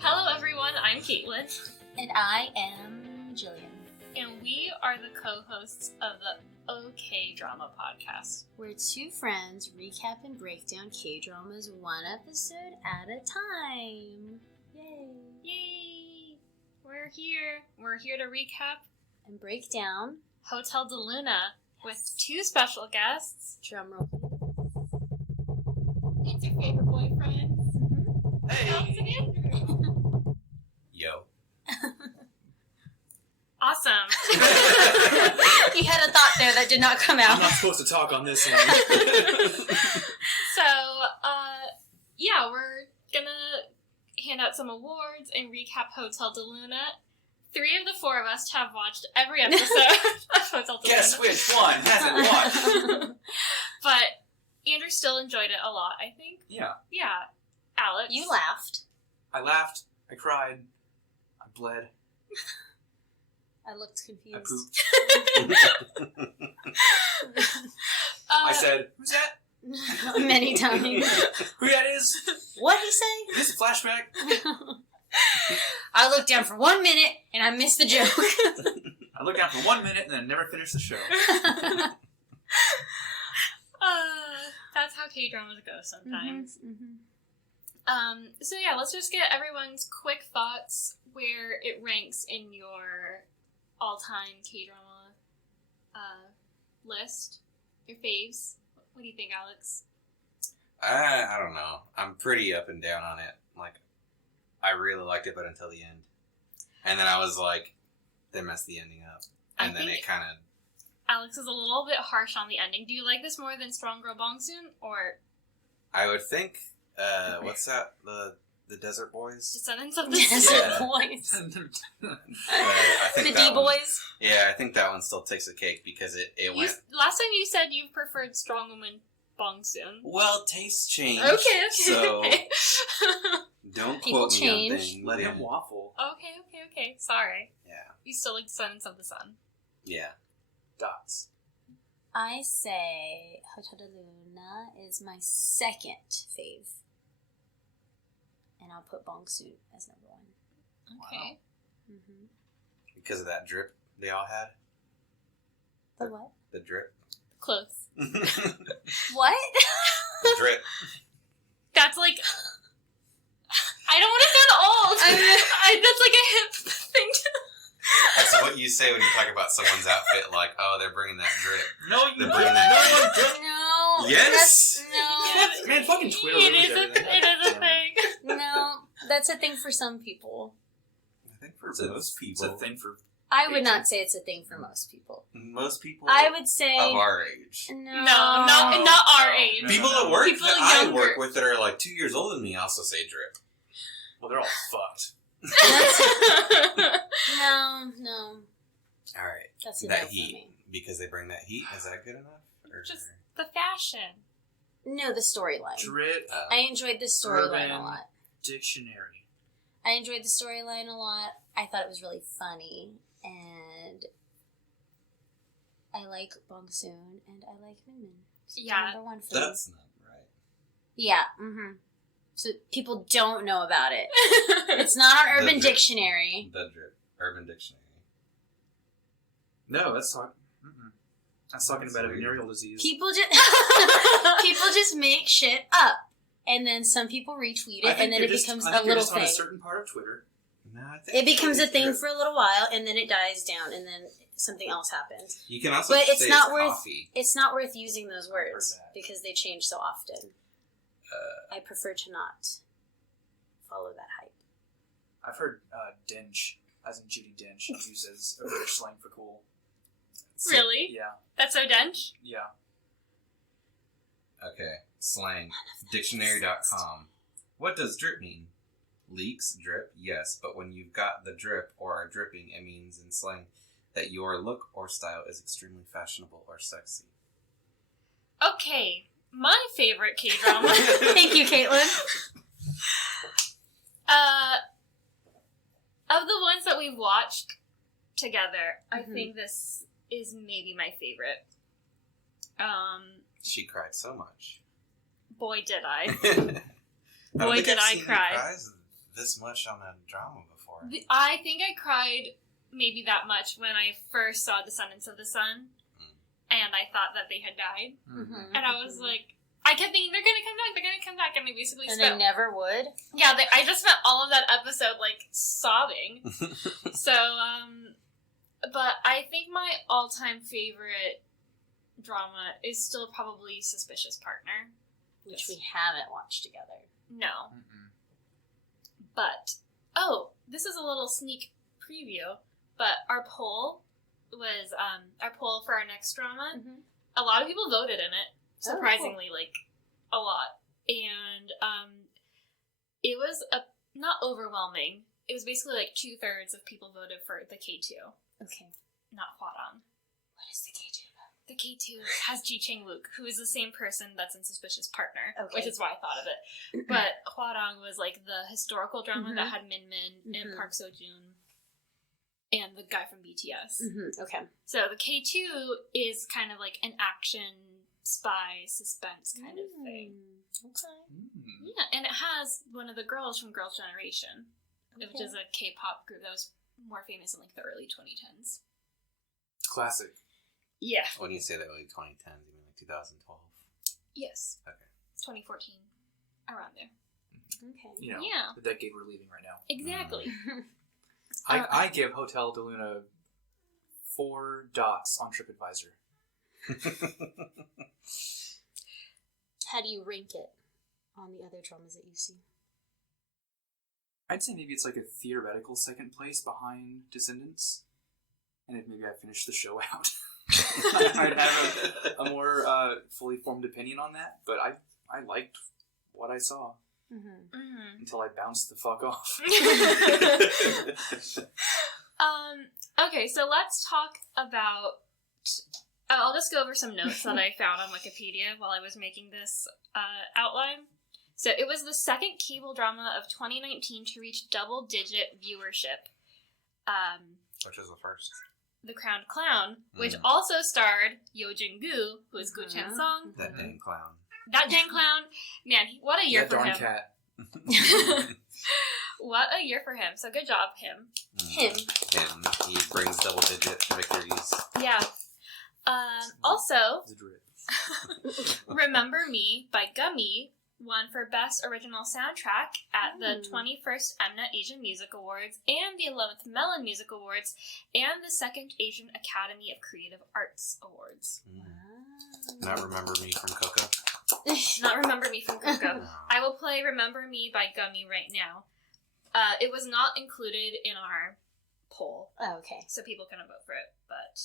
Hello everyone, I'm Caitlin. And I am Jillian. And we are the co-hosts of the OK Drama podcast. We're two friends recap and break down K-dramas one episode at a time. Yay! Yay! We're here. We're here to recap And break down Hotel de Luna with two special guests. drumroll. It's your favorite boyfriend. Hey! Alex and Andrew. Yo. Awesome. You had a thought there that did not come out. I'm not supposed to talk on this one. So, yeah, we're gonna hand out some awards and recap Hotel de Luna. 3 of the 4 of us have watched every episode of Hotel de Luna. Guess which one hasn't watched? But Andrew still enjoyed it a lot, I think. Yeah. Yeah. Alex. You laughed. I laughed. I cried. I bled. I looked confused. I pooped. I said, "Who's that?" Many times. Who that is? What'd he say? Is this a flashback? I looked down for 1 minute and I missed the joke. I looked down for 1 minute and then never finished the show. That's how K-dramas go sometimes. Mm-hmm. So yeah, let's just get everyone's quick thoughts where it ranks in your all-time K-drama list. Your faves. What do you think, Alex? I don't know. I'm pretty up and down on it. Like, I really liked it, but until the end. And then I was like, they messed the ending up. And then it kind of... Alex is a little bit harsh on the ending. Do you like this more than Strong Girl Bong Soon, or I would think, what's that? The Desert Boys? Descendants of the Desert Yeah. Boys. I think The that one- D-Boys. Yeah, I think that one still takes a cake because it went... Last time you said you preferred Strong Woman Bong Soon. Well, tastes change. Okay. So, Okay. don't People quote me on change. things. Let yeah. him waffle. Okay. Sorry. Yeah. You still like Descendants of the Sun. Yeah. Dots. I say Hotel de Luna is my second fave. And I'll put Bong Soon as number 1. Okay. Mm-hmm. Because of that drip they all had. The what? The drip. Close. The What? drip. That's like... I don't want to sound old. That's like a hip thing to... That's what you say when you talk about someone's outfit, like, oh, they're bringing that drip. No, you They're don't. bringing that No. Yes? No. Man, fucking Twitter. It ruins is everything. a thing. No. That's a thing for some people. I think for It's a, most it's people. a thing for... I would not say it's a thing for most people. Most people I would say... of our age. No. No, not our age. No. People at work People that I younger. work with that are like 2 years older than me also say drip. Well, they're all fucked. No. Alright. That's enough That for heat. me. Because they bring that heat, is that good enough? Or... Just the fashion. No, the storyline. Drip I enjoyed the storyline a Urban. lot. Dictionary. I enjoyed the storyline a lot. I thought it was really funny. And I like Bong Soon and I like Min Min. So Yeah. Number 1 for me. That's not right. Yeah. Mm-hmm. So people don't know about it. It's not on The Urban drip. Dictionary. The drip. Urban Dictionary. No, that's talking... That's talking about a Weird. venereal disease. People just make shit up. And then some people retweet I it, think and then you're it just- becomes I a think you're little just on thing. a certain part of Twitter. No, I think It becomes a thing drip. for a little while, and then it dies down, and then something else happens. You can also But say it's not worth. coffee. It's not worth using those heard words that. because they change so often. I prefer to not follow that hype. I've heard dinge, as in Judi Dench, used as a British slang for cool. Really? Yeah. That's so dense? Yeah. Okay. Slang. Dictionary.com. What does drip mean? Leaks, drip, yes, but when you've got the drip or are dripping, it means in slang that your look or style is extremely fashionable or sexy. Okay. My favorite K-drama. Thank you, Caitlin. Of the ones that we watched together, I Mhm. think this is maybe my favorite. She cried so much. Boy, did I. I don't Boy, think did I've I seen you cry. cry this much on a drama before. I think I cried maybe that much when I first saw Descendants of the Sun, and I thought that they had died. Mm-hmm. And I was like, I kept thinking, they're gonna come back, and they basically And spent... they never would? Yeah, I just spent all of that episode, like, sobbing. So, but I think my all-time favorite drama is still probably Suspicious Partner. Which we haven't watched together. No. Mm-mm. But, this is a little sneak preview, but our poll was, our poll for our next drama. Mm-hmm. A lot of people voted in it, surprisingly, cool. like, a lot. And, it was not overwhelming. It was basically like 2/3 of people voted for the K2, Okay. not Hwadong. What is the K2? The K2 has Ji Chang-wook, who is the same person that's in Suspicious Partner, Okay. which is why I thought of it. But Hwadong was like the historical drama Mhm. that had Min Min and Mhm. Park Seo-joon and the guy from BTS. Mm-hmm. Okay. So the K2 is kind of like an action, spy, suspense kind of thing. Okay. Yeah, and it has one of the girls from Girls' Generation, which is a K-pop group that was more famous in like the early 2010s. Classic. Yeah. When you say the early 2010s, you mean like 2012? Yes. Okay. 2014. Around there. Okay. You know, Yeah. the decade we're leaving right now. Exactly. I give Hotel de Luna 4 dots on TripAdvisor. How do you rank it on the other dramas that you see? I'd say maybe it's like a theoretical second place behind Descendants. And if maybe I finished the show out, I'd have a more fully formed opinion on that. But I liked what I saw Mm-hmm. until I bounced the fuck off. Okay, so let's talk about... I'll just go over some notes that I found on Wikipedia while I was making this outline. So it was the second cable drama of 2019 to reach double-digit viewership. Which is the first? The Crowned Clown, which also starred Yo Jin-gu, who is Gu Chan Song. That dang clown. That dang clown. Man, what a year That for darn him. cat. What a year for him. So good job, him. Him. He brings double-digit victories. Yeah. Also, The drip. Remember Me by Gummy won for Best Original Soundtrack at the 21st Mnet Asian Music Awards and the 11th Mellon Music Awards and the 2nd Asian Academy of Creative Arts Awards. Not Remember Me from Coco? Not Remember Me from Coco. I will play Remember Me by Gummy right now. It was not included in our poll, Oh, okay. so people couldn't vote for it, but...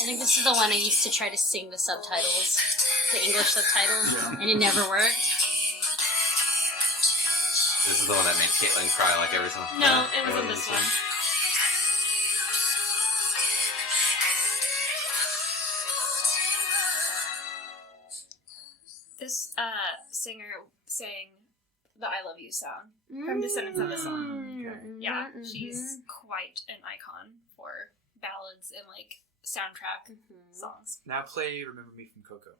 I think this is the one I used to try to sing the subtitles, the English subtitles, and it never worked. This is the one that made Caitlin cry like every time. No, it wasn't this one. This singer sang the I Love You song from Descendants of the Sun. Yeah, she's quite an icon for ballads and like soundtrack songs. Now play Remember Me from Coco.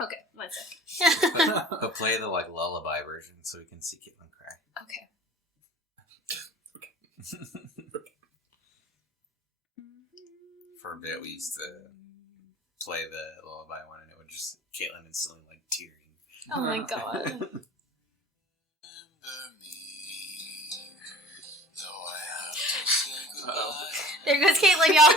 Okay, one sec. But play the like lullaby version so we can see Caitlin cry. Okay. For a bit, we used to play the lullaby one, and it would just Caitlin instantly like tearing. Oh my god. There goes Caitlin, y'all.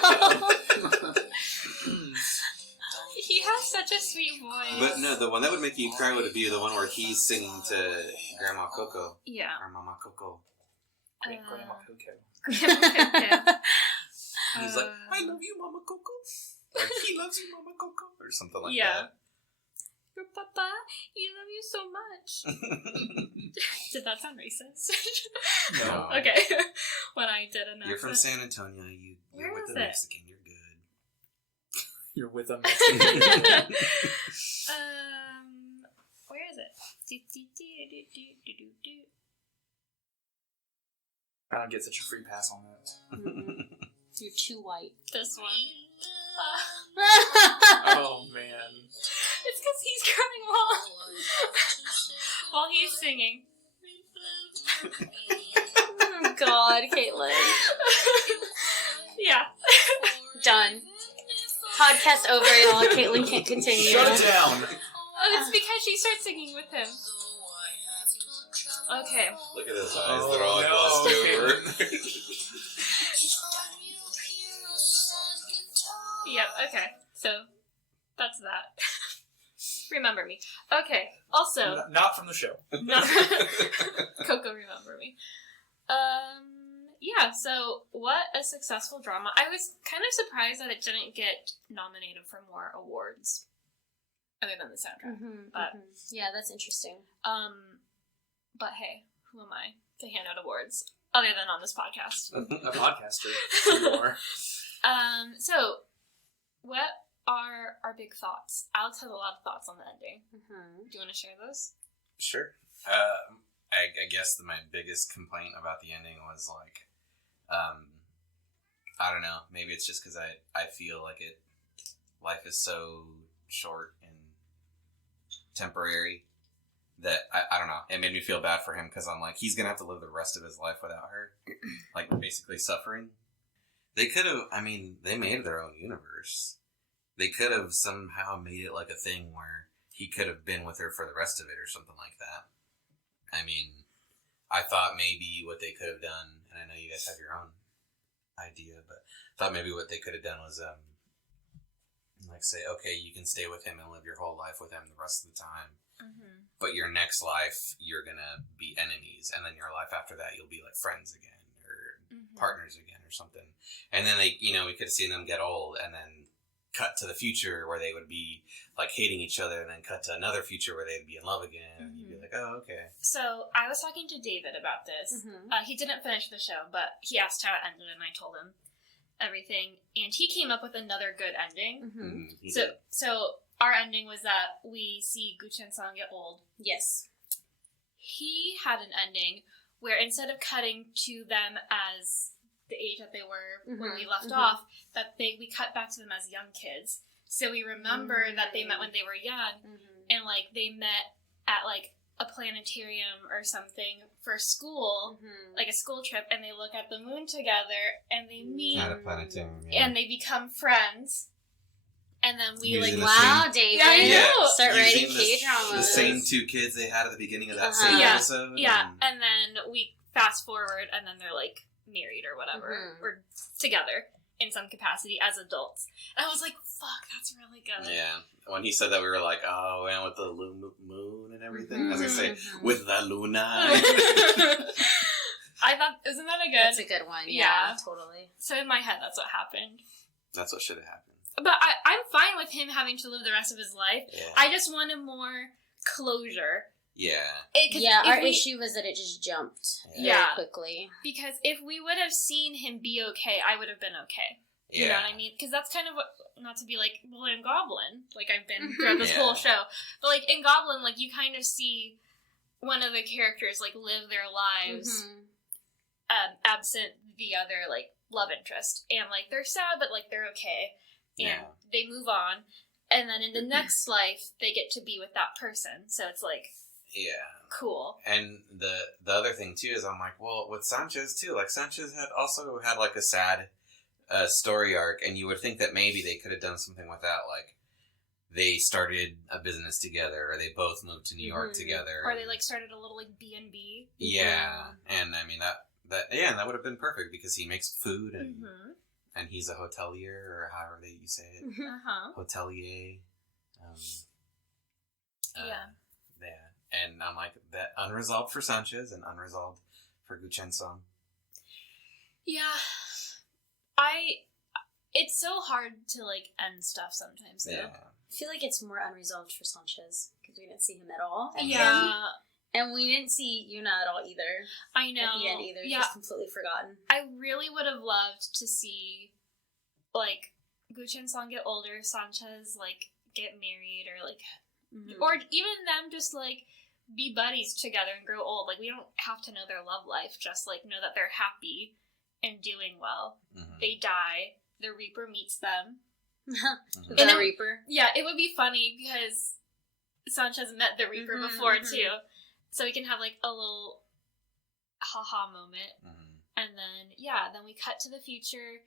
He has such a sweet voice. But no, the one that would make you cry would be the one where he's singing to Grandma Coco. Yeah. Or Mama Coco. Grandma Coco. He's like, I love you, Mama Coco. Or he loves you, Mama Coco. Or something like Yeah. Your papa, he love you so much. Did that sound racist? No. Okay. When I did an You're from accent. San Antonio. You're Where with is the it? Mexican. You're good. You're with them. Where is it? I don't get such a free pass on that. You're too white. This one. Oh man. It's because he's crying while he's singing. Oh God, Caitlin. Yeah. Done. Podcast over, y'all. Caitlin can't continue. Shut it down. Oh, it's because she starts singing with him. Okay. Look at his eyes. Oh, They're all no. glossed over. Yep, okay. So, that's that. Remember me. Okay, also... Not from the show. No. Coco, remember me. Yeah, so what a successful drama. I was kind of surprised that it didn't get nominated for more awards other than the soundtrack. But yeah, that's interesting. but hey, who am I to hand out awards other than on this podcast? A podcaster. More. So what are our big thoughts? Alex has a lot of thoughts on the ending. Do you want to share those? Sure. I guess my biggest complaint about the ending was like, I don't know. Maybe it's just because I feel like life is so short and temporary that I don't know. It made me feel bad for him because I'm like, he's gonna have to live the rest of his life without her, like basically suffering. They could have. I mean, they made their own universe. They could have somehow made it like a thing where he could have been with her for the rest of it or something like that. I mean, I thought maybe what they could have done, and I know you guys have your own idea, but I thought maybe what they could have done was, like say, okay, you can stay with him and live your whole life with him the rest of the time, but your next life, you're gonna be enemies, and then your life after that, you'll be like friends again, or partners again, or something. And then they, we could have seen them get old, and then cut to the future where they would be like hating each other, and then cut to another future where they'd be in love again, and you'd be like, oh, okay. So I was talking to David about this. He didn't finish the show, but he asked how it ended, and I told him everything, and he came up with another good ending. So our ending was that we see Guchen-san get old. Yes. He had an ending where instead of cutting to them as the age that they were when we left off, that we cut back to them as young kids. So we remember that they met when they were young, and like they met at like a planetarium or something for school, like a school trip, and they look at the moon together, and they meet At a planetarium, and they become friends. And then we Using the Wow, David. Yeah, I know. Start writing Using K-dramas. The same two kids they had at the beginning of that same episode. Yeah, and then we fast forward, and then they're like married or whatever, or together in some capacity as adults. And I was like, fuck, that's really good. Yeah. When he said that, we were like, oh, and with the moon and everything. As I say, with the luna. I thought, isn't that a good? That's a good one. Yeah, totally. So in my head, that's what happened. That's what should have happened. But I'm fine with him having to live the rest of his life. Yeah. I just wanted more closure. Yeah. Our issue was that it just jumped very quickly. Because if we would have seen him be okay, I would have been okay. Yeah. You know what I mean? Because that's kind of what, not to be like, well, in Goblin, like I've been throughout this whole show, but like in Goblin, like you kind of see one of the characters like live their lives absent the other like love interest, and like they're sad, but like they're okay, and they move on, and then in the next life they get to be with that person. So it's like, cool. And the other thing too is I'm like, well, with Sanchez too, like Sanchez had like a sad story arc, and you would think that maybe they could have done something with that, like they started a business together, or they both moved to New York together, or they like started a little like B&B. And I mean that would have been perfect because he makes food and he's a hotelier, or however you say it, hotelier. And I'm like, that unresolved for Sanchez and unresolved for Guchen-san. Yeah. It's so hard to, like, end stuff sometimes, though. Yeah. I feel like it's more unresolved for Sanchez, because we didn't see him at all. And we didn't see Yuna at all either. I know. At the end either. She's completely forgotten. I really would have loved to see, like, Guchen-san get older, Sanchez, like, get married, or, like, or even them just, like, be buddies together and grow old. Like, we don't have to know their love life, just, like, know that they're happy and doing well. They die. The Reaper meets them. Mhm. The it- Reaper. Yeah, it would be funny because Sanchez met the Reaper Mhm, before mhm. too, so we can have like a little haha moment, Mhm. and then then we cut to the future.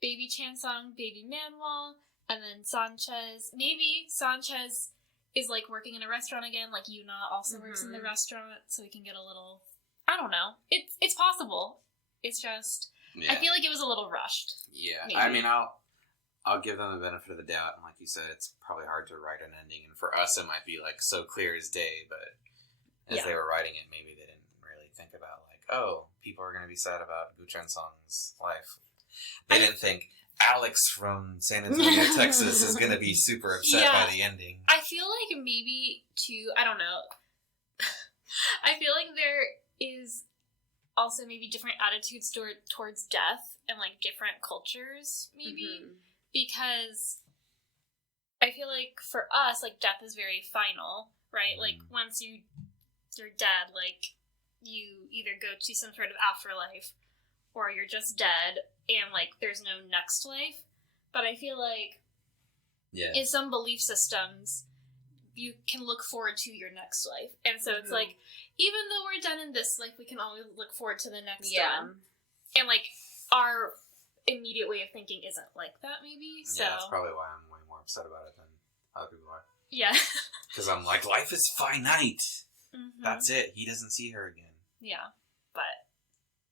Baby Chansong, Baby Manuel, and then Sanchez. Maybe Sanchez is like working in a restaurant again, like Yuna also works in the Mhm. restaurant, so we can get a little. I don't know. It's possible. It's just Yeah. I feel like it was a little rushed. Yeah, Maybe. I mean, I'll give them the benefit of the doubt, and like you said, it's probably hard to write an ending, and for us, it might be like so clear as day. But as Yeah. they were writing it, maybe they didn't really think about like, oh, people are going to be sad about Guchen Song's life. They didn't think Alex from San Antonio, Texas, is going to be super upset Yeah. by the ending. I feel like maybe too. I don't know. I feel like there is also maybe different attitudes towards death and like different cultures, maybe. Mhm. Because I feel like for us, like death is very final, right? Like Mhm. once you're dead, like you either go to some sort of afterlife or you're just dead and like there's no next life. But I feel like Yeah. in some belief systems you can look forward to your next life. And so it's Mhm. like even though we're done in this life, we can always look forward to the next Yeah. one. And like our immediate way of thinking isn't like that maybe. So Yeah, that's probably why I'm way more upset about it than other people are. yeah. Because I'm like, life is finite. Mhm. That's it. He doesn't see her again. Yeah, but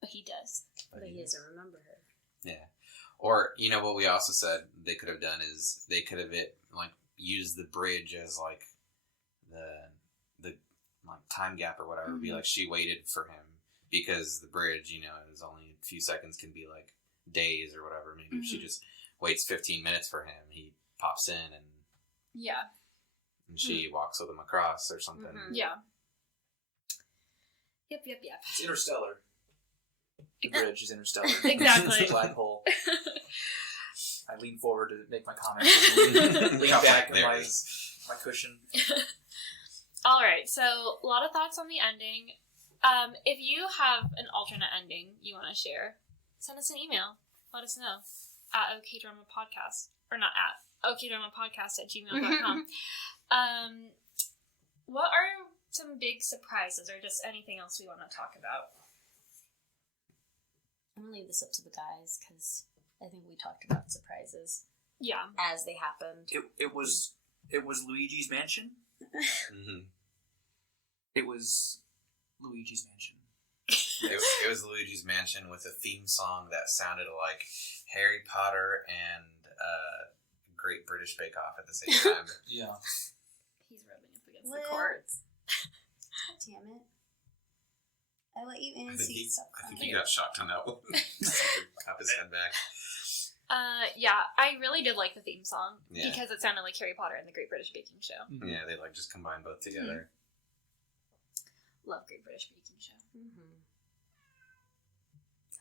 he does. But he doesn't remember her. Yeah. Or, you know, what we also said they could have done is they could have used the bridge as like the like time gap or whatever. Be Mhm. like she waited for him because the bridge, you know, is only a few seconds, can be like days or whatever. Maybe if she Mhm. just waits 15 minutes for him, he pops in and Yeah, she walks with him across or something. Mhm. yeah. Yep. It's interstellar. The bridge is interstellar. Exactly. It's a black hole. I lean forward to make my comment. Lean back in There my it is. cushion. All right, so a lot of thoughts on the ending. If you have an alternate ending you want to share, send us an email. Let us know at okdramapodcast, or not at okdramapodcast@gmail.com. What are some big surprises or just anything else we want to talk about? I'm gonna leave this up to the guys because I think we talked about surprises Yeah. as they happened. It was Luigi's Mansion. Mhm. It was Luigi's Mansion. It was Luigi's Mansion with a theme song that sounded like Harry Potter and Great British Bake Off at the same time. Yeah. He's rubbing up against Well, the chords. God damn it! I let you in I and think see he, stop I think crying. he got shocked on that one. Pop his head back. Yeah, I really did like the theme song Yeah. because it sounded like Harry Potter and the Great British Baking Show. Yeah, they like just combine both together. Love Great British Baking Show. Mm-hmm.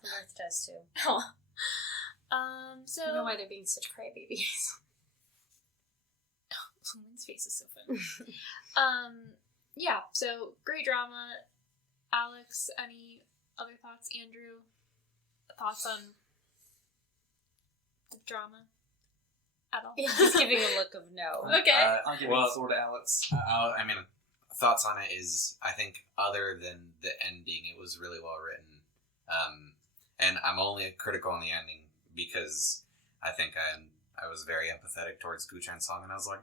Earth does too. Oh. So I don't know why they're being such crybabies. Lumen's face is so funny. Yeah, so great drama. Alex, any other thoughts? Andrew, thoughts on the drama at all? He's giving a look of no. Okay. I'll give Well- the floor to Alex. I mean, thoughts on it is, I think, other than the ending, it was really well written. And I'm only critical on the ending because I think I was very empathetic towards Guchan Song, and I was like,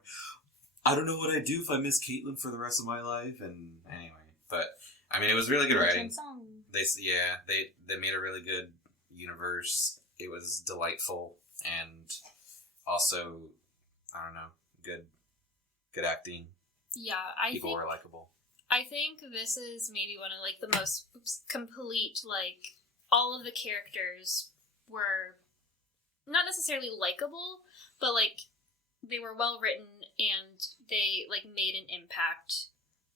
I don't know what I'd do if I miss Caitlyn for the rest of my life. And anyway, but I mean, it was really good writing. Song. They made a really good universe. It was delightful, and also, I don't know, good acting. Yeah, People were likable. I think this is maybe one of like the most complete, like all of the characters were not necessarily likable, but like they were well written and they like made an impact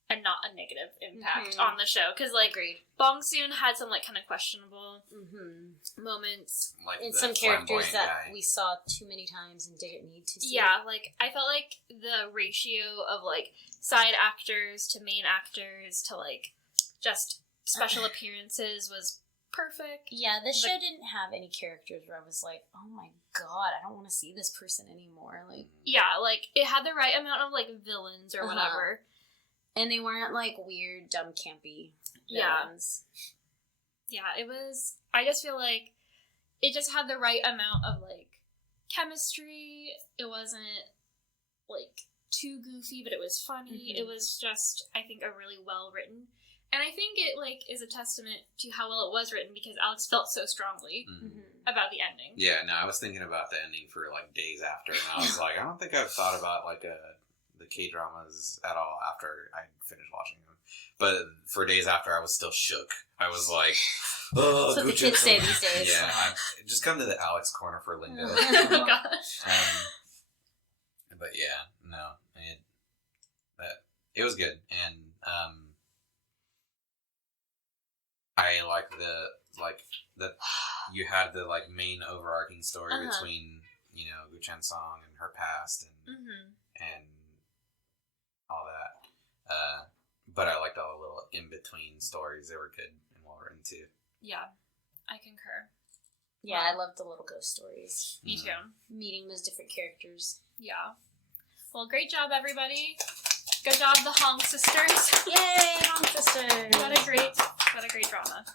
and not a negative impact Mhm. on the show. Because like Agreed. Bong Soon had some like kind of questionable Mm-hmm. moments. Like And the some characters flamboyant that guy. we saw too many times and didn't need to see. Yeah, like I felt like the ratio of like side actors to main actors to like just special appearances was perfect. Yeah, this show didn't have any characters where I was like, oh my god, I don't want to see this person anymore. Like, Yeah, like, it had the right amount of, like, villains or whatever. and they weren't like weird, dumb, campy Yeah. villains. Yeah, it was, I just feel like it just had the right amount of, like, chemistry. It wasn't, like, too goofy, but it was funny. It was just, I think, a really well written. And I think it, like, is a testament to how well it was written because Alex felt so strongly about the ending. Yeah, no, I was thinking about the ending for like days after, and I was like, I don't think I've thought about like the K-dramas at all after I finished watching them. But for days after, I was still shook. I was like, oh, That's what the kids say these days. Yeah, just come to the Alex corner for lingo. Oh my gosh. But yeah, no, it was good, and I like that you had the like main overarching story between Gu Chen Song and her past and all that. But I liked all the little in between stories. They were good and well written too. Yeah, I concur. Yeah, I loved the little ghost stories. Me too. Meeting those different characters. Yeah. Well, great job, everybody. Good job, the Hong sisters. Yay, Hong sisters! What a great drama.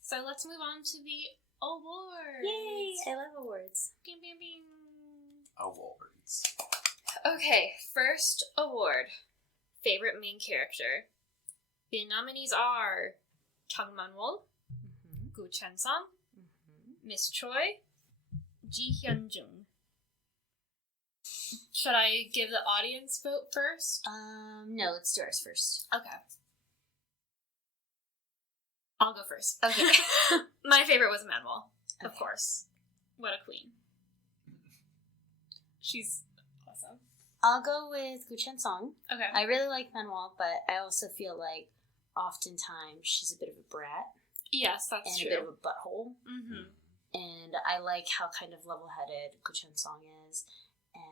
So let's move on to the awards. Yay! I love awards. Bing, bing, bing. Awards. Okay, first award. Favorite main character. The nominees are Chung Man-wol, Gu Chen-sung, Miss Choi, Ji Hyun-jung. Should I give the audience vote first? No, let's do ours first. Okay. I'll go first. Okay. My favorite was Manuel, of course. What a queen. She's awesome. I'll go with Gu Chen Song. Okay. I really like Manuel, but I also feel like oftentimes she's a bit of a brat. Yes, that's and true. a bit of a butthole. Mm-hmm. And I like how kind of level-headed Gu Chen Song is. And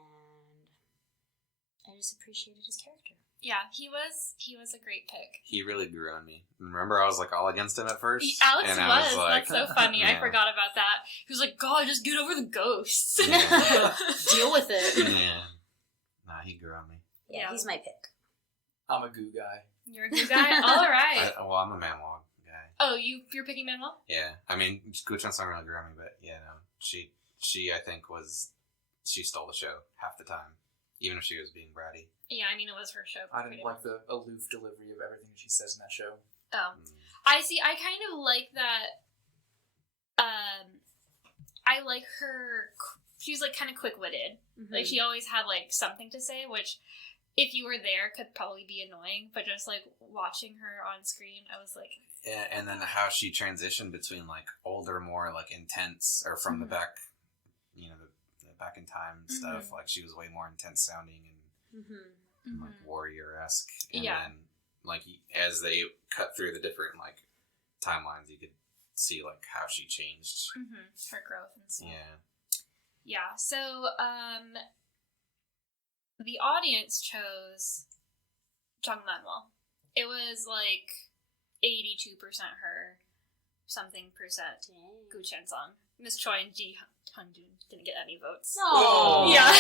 I just appreciated his character. Yeah, he was a great pick. He really grew on me. Remember, I was like all against him at first. Alex and was. like, That's so funny. yeah. I forgot about that. He was like, God, just get over the ghosts. Yeah. Deal with it. Yeah. Nah, he grew on me. Yeah, he's my pick. I'm a goo guy. You're a good guy? All right. I'm a Manuel guy. Oh, you're picking Manuel? Yeah. I mean, Gu Chen Song really grew on me, but yeah, no. She I think she stole the show half the time. Even if she was being bratty. Yeah, I mean, it was her show. I didn't like the aloof delivery of everything she says in that show. I see. I kind of like that. I like her. She's like kind of quick-witted. Like she always had like something to say, which, if you were there, could probably be annoying. But just like watching her on screen, I was like. Yeah, and then how she transitioned between like older, more like intense, or from the back, the back in time stuff. Like she was way more intense sounding and like warrior-esque. And then like as they cut through the different like timelines, you could see like how she changed. Her growth and stuff. Yeah. Yeah. So the audience chose Chung Manuel. It was like 82% her, something percent Gu Chen Song. Miss Choi and Ji Hyun-jung didn't get any votes. Oh, yeah.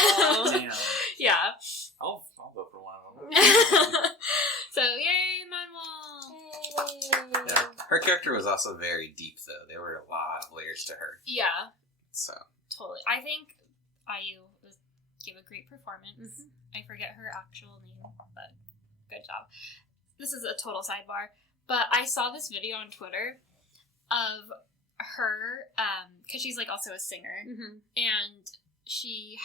Damn. Yeah. I'll vote for one of them. So yay, Manuel. Yeah. Her character was also very deep, though. There were a lot of layers to her. Yeah. So Totally. I think IU gave a great performance. I forget her actual name, but good job. This is a total sidebar, but I saw this video on Twitter of her, because she's like also a singer, and she's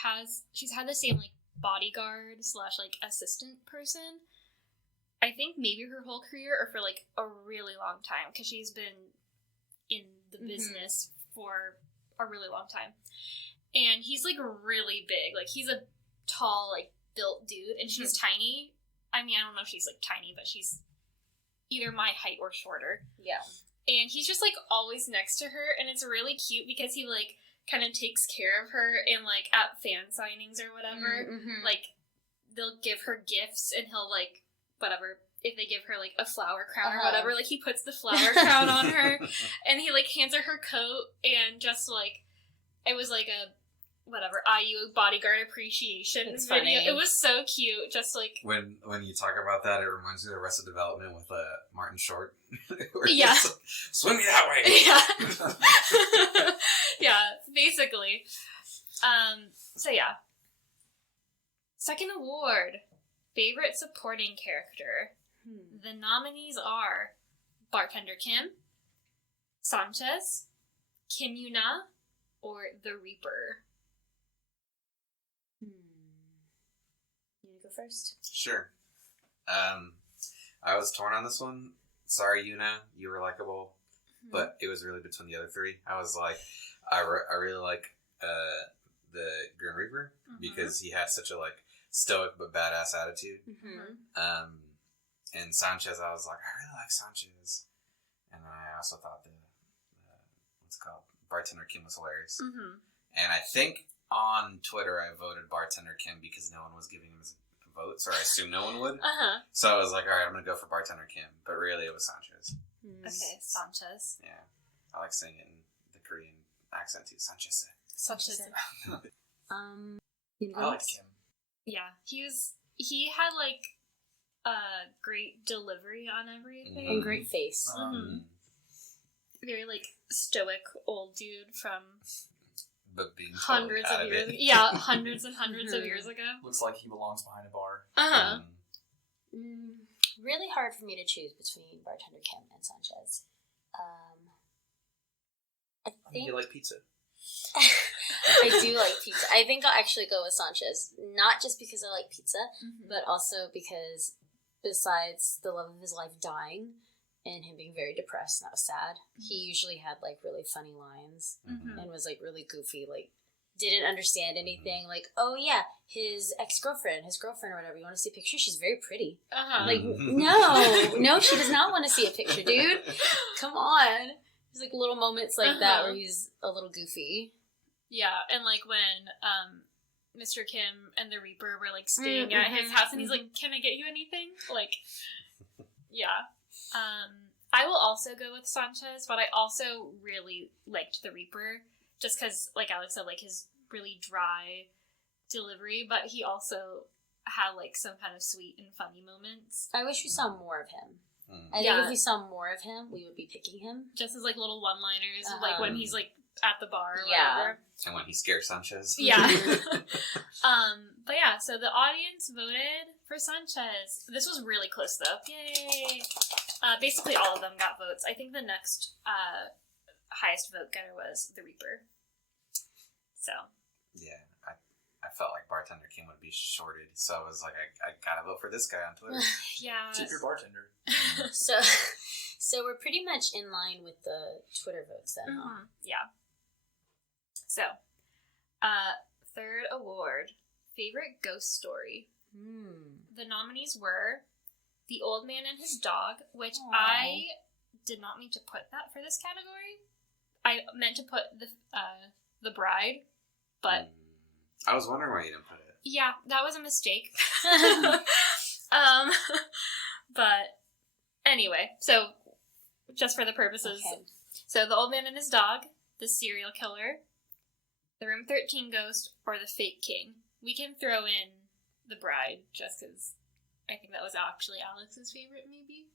had the same like bodyguard / like assistant person. I think maybe her whole career, or for like a really long time, because she's been in the business for a really long time. And he's like really big, like he's a tall, like built dude, and she's tiny. I mean, I don't know if she's like tiny, but she's either my height or shorter. Yeah. And he's just like always next to her, and it's really cute because he like kind of takes care of her in like at fan signings or whatever. Like they'll give her gifts and he'll like whatever if they give her, like, a flower crown or Uh-huh. whatever, like, he puts the flower crown on her, and he, like, hands her coat, and just, like, it was, like, a, whatever, IU bodyguard appreciation It's video. funny. It was so cute, just, like... When you talk about that, it reminds me of Arrested Development with Martin Short. Where he's Yeah. like, swing me that way! Yeah. Yeah, basically. So, yeah. Second award, favorite supporting character. The nominees are Bartender Kim, Sanchez, Kim Yuna, or The Reaper. You want to go first? Sure. I was torn on this one. Sorry, Yuna, you were likable, but it was really between the other three. I was like, I really like the Grim Reaper because he had such a like stoic but badass attitude. And Sanchez, I was like, I really like Sanchez, and I also thought the what's it called, Bartender Kim was hilarious. And I think on Twitter I voted Bartender Kim because no one was giving him his votes, or I assumed no one would. So I was like, all right, I'm gonna go for Bartender Kim, but really it was Sanchez. Okay, Sanchez. Yeah, I like saying it in the Korean accent too. Sanchez. Sanchez. You wanna go I like next? Kim. Yeah, he had, like, a great delivery on everything. And great face. Very, like, stoic old dude from But being hundreds totally out of of years. it. Yeah, hundreds and hundreds of years ago. Looks like he belongs behind a bar. Really hard for me to choose between Bartender Kim and Sanchez. I I think think you like pizza. I do like pizza. I think I'll actually go with Sanchez. Not just because I like pizza, but also because besides the love of his life dying and him being very depressed and that was sad, he usually had like really funny lines and was like really goofy, like didn't understand anything. Like, oh yeah, his girlfriend or whatever, you want to see a picture? She's very pretty. Like, no, she does not want to see a picture, dude. Come on. There's like little moments like that where he's a little goofy. Yeah, and like when Mr. Kim and the Reaper were like staying at his house, and he's like, "Can I get you anything?" Like, yeah. I will also go with Sanchez, but I also really liked the Reaper, just because, like Alex said, like his really dry delivery, but he also had like some kind of sweet and funny moments. I wish we saw more of him. I think if we saw more of him, we would be picking him. Just as like little one-liners, like when he's like at the bar or Yeah. whatever. And when he scares Sanchez. Yeah. But yeah, so the audience voted for Sanchez. This was really close though. Yay! Basically all of them got votes. I think the next highest vote getter was the Reaper. So. Yeah, I felt like Bartender Kim would be shorted, so I was like, I gotta vote for this guy on Twitter. Yeah. Tip your bartender. So we're pretty much in line with the Twitter votes then, huh? Yeah. So, third award, favorite ghost story. The nominees were The Old Man and His Dog, which I did not mean to put that for this category. I meant to put the Bride, but I was wondering why you didn't put it. yeah, that was a mistake. But anyway, so just for the purposes, so The Old Man and His Dog, The Serial Killer, The Room 13 Ghost, or The Fake King. We can throw in The Bride just because I think that was actually Alex's favorite, maybe.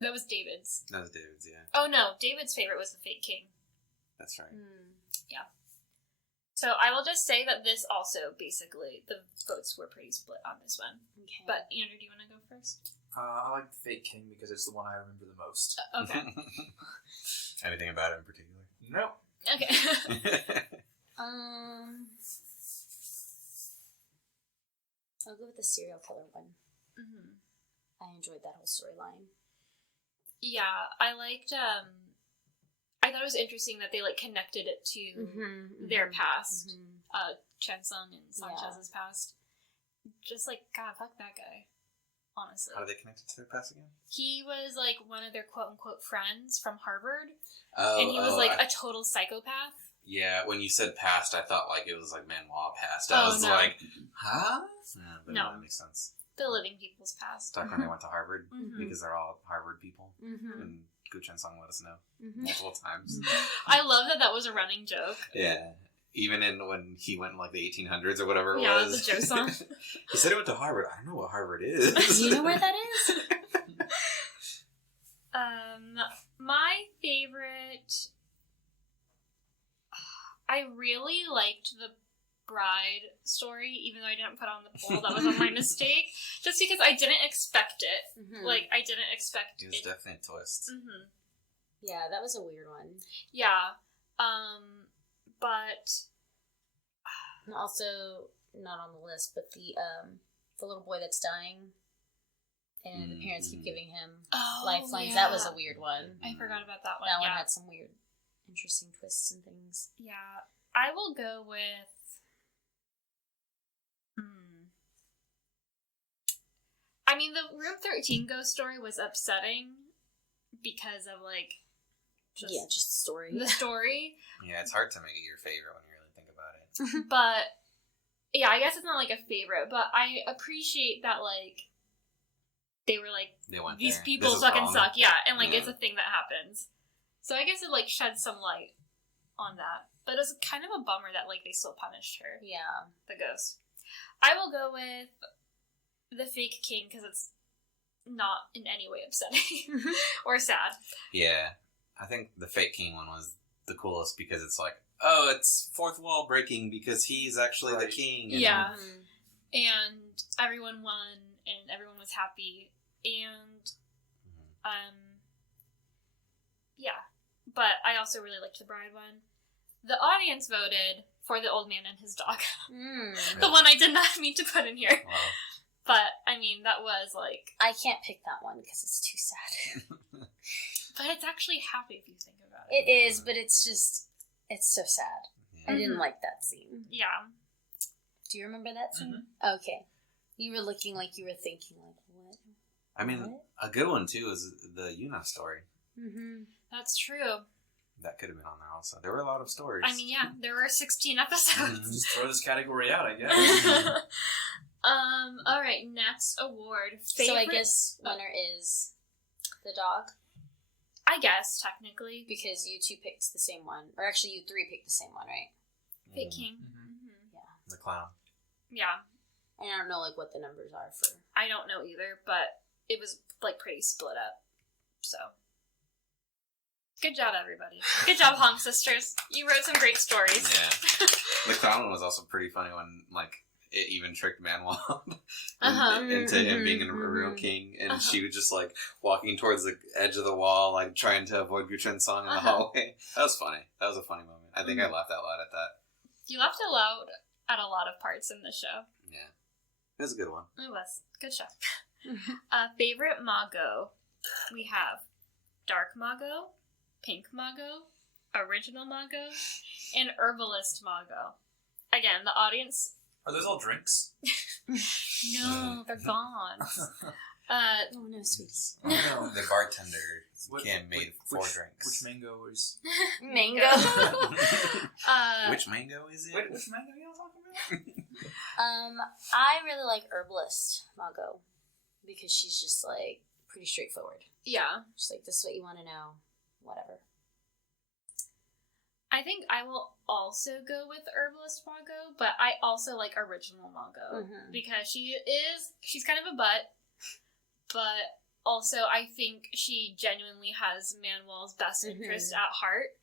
That was David's. That was David's, yeah. Oh no, David's favorite was The Fake King. That's right. Yeah. So I will just say that this also, basically, the votes were pretty split on this one. Okay. But, Andrew, do you want to go first? I like the Fake King because it's the one I remember the most. Okay. Anything about it in particular? No. Okay. I'll go with the serial killer one. I enjoyed that whole storyline. Yeah, I liked, I thought it was interesting that they, like, connected it to their past. Chen Sung and Sanchez's past. Just, like, God, fuck that guy. Honestly. How did they connect it to their past again? He was, like, one of their quote-unquote friends from Harvard. Oh, and he was, like, a total psychopath. Yeah, when you said past, I thought, like, it was, like, Manoir past. I was no. like, huh? Yeah, but No. that makes sense. The living people's past. Back when they went to Harvard, Mhm. because they're all Harvard people. Mm-hmm. And Guchen Song let us know Mm-hmm. multiple times. I love that was a running joke. Yeah. Even when he went in like the 1800s or whatever it Yeah, was. the Joe song. He said he went to Harvard. I don't know what Harvard is. Do you know where that is? My favorite. I really liked the bride story, even though I didn't put on the poll. That was my mistake. Just because I didn't expect it. Mm-hmm. Like, I didn't expect It was it. definitely a twist. Mm-hmm. Yeah, that was a weird one. Yeah. But. And also, not on the list, but the little boy that's dying, and the parents keep giving him lifelines. Yeah. That was a weird one. I forgot about that one. That one yeah. had some weird, interesting twists and things. Yeah. I will go with. I mean, the Room 13 ghost story was upsetting because of, like, just Yeah, just the story. the story. Yeah, it's hard to make it your favorite when you really think about it. But, yeah, I guess it's not, like, a favorite, but I appreciate that, like, they were like, They went these there. people This is fucking wrong. suck, yeah, and, like, Yeah. it's a thing that happens. So I guess it, like, sheds some light on that. But it was kind of a bummer that, like, they still punished her, Yeah. the ghost. I will go with the fake king, because it's not in any way upsetting or sad. Yeah. I think the fake king one was the coolest because it's like, oh, it's fourth wall breaking because he's actually the Right. king. And Yeah. Mhm. And everyone won, and everyone was happy, and yeah. But I also really liked the bride one. The audience voted for the old man and his dog. Mm. The one I did not mean to put in here. Wow. But, I mean, that was like... I can't pick that one because it's too sad. But it's actually happy if you think about It it. is, but it's just, it's so sad. I Yeah. didn't like that scene. Yeah. Do you remember that scene? Okay. You were looking like you were thinking, like, what? I mean, What? a good one too is the Yuna story. Mm-hmm. That's true. That could have been on there also. There were a lot of stories. I mean, yeah, there were 16 episodes. Just throw this category out, I guess. Alright, next award. So I Favorite- guess winner is the dog, I guess, technically. because you two picked the same one. Or actually, you three picked the same one, right? Fake King. Mhm. The clown. Yeah. And I don't know, like, what the numbers are for... I don't know either, but it was, like, pretty split up. So. Good job, everybody. Good job, Hong Sisters. You wrote some great stories. Yeah. The clown one was also pretty funny when, like, it even tricked Manuel Uh-huh. into him being a Mhm. real king, and Uh-huh. she was just like walking towards the edge of the wall, like trying to avoid Guchen's song in the Uh-huh. hallway. That was funny. That was a funny moment. I think I laughed out loud at that. You laughed aloud at a lot of parts in the show. Yeah, it was a good one. It was. Good show. Favorite Mago. We have Dark Mago, Pink Mago, Original Mago, and Herbalist Mago. Again, the audience... Are those all drinks? No, they're gone. Oh, no, sweeties. Oh, no. The bartender What- can made which- 4 drinks. Which mango is... Mango. Which mango is it? Which mango are you talking about? I really like Herbalist Mago, because she's just, like, pretty straightforward. Yeah. Just like, this is what you want to know. Whatever. I think I will also go with Herbalist Mago, but I also like Original Mago Mhm. because she's kind of a butt, but also I think she genuinely has Manuel's best interest at heart.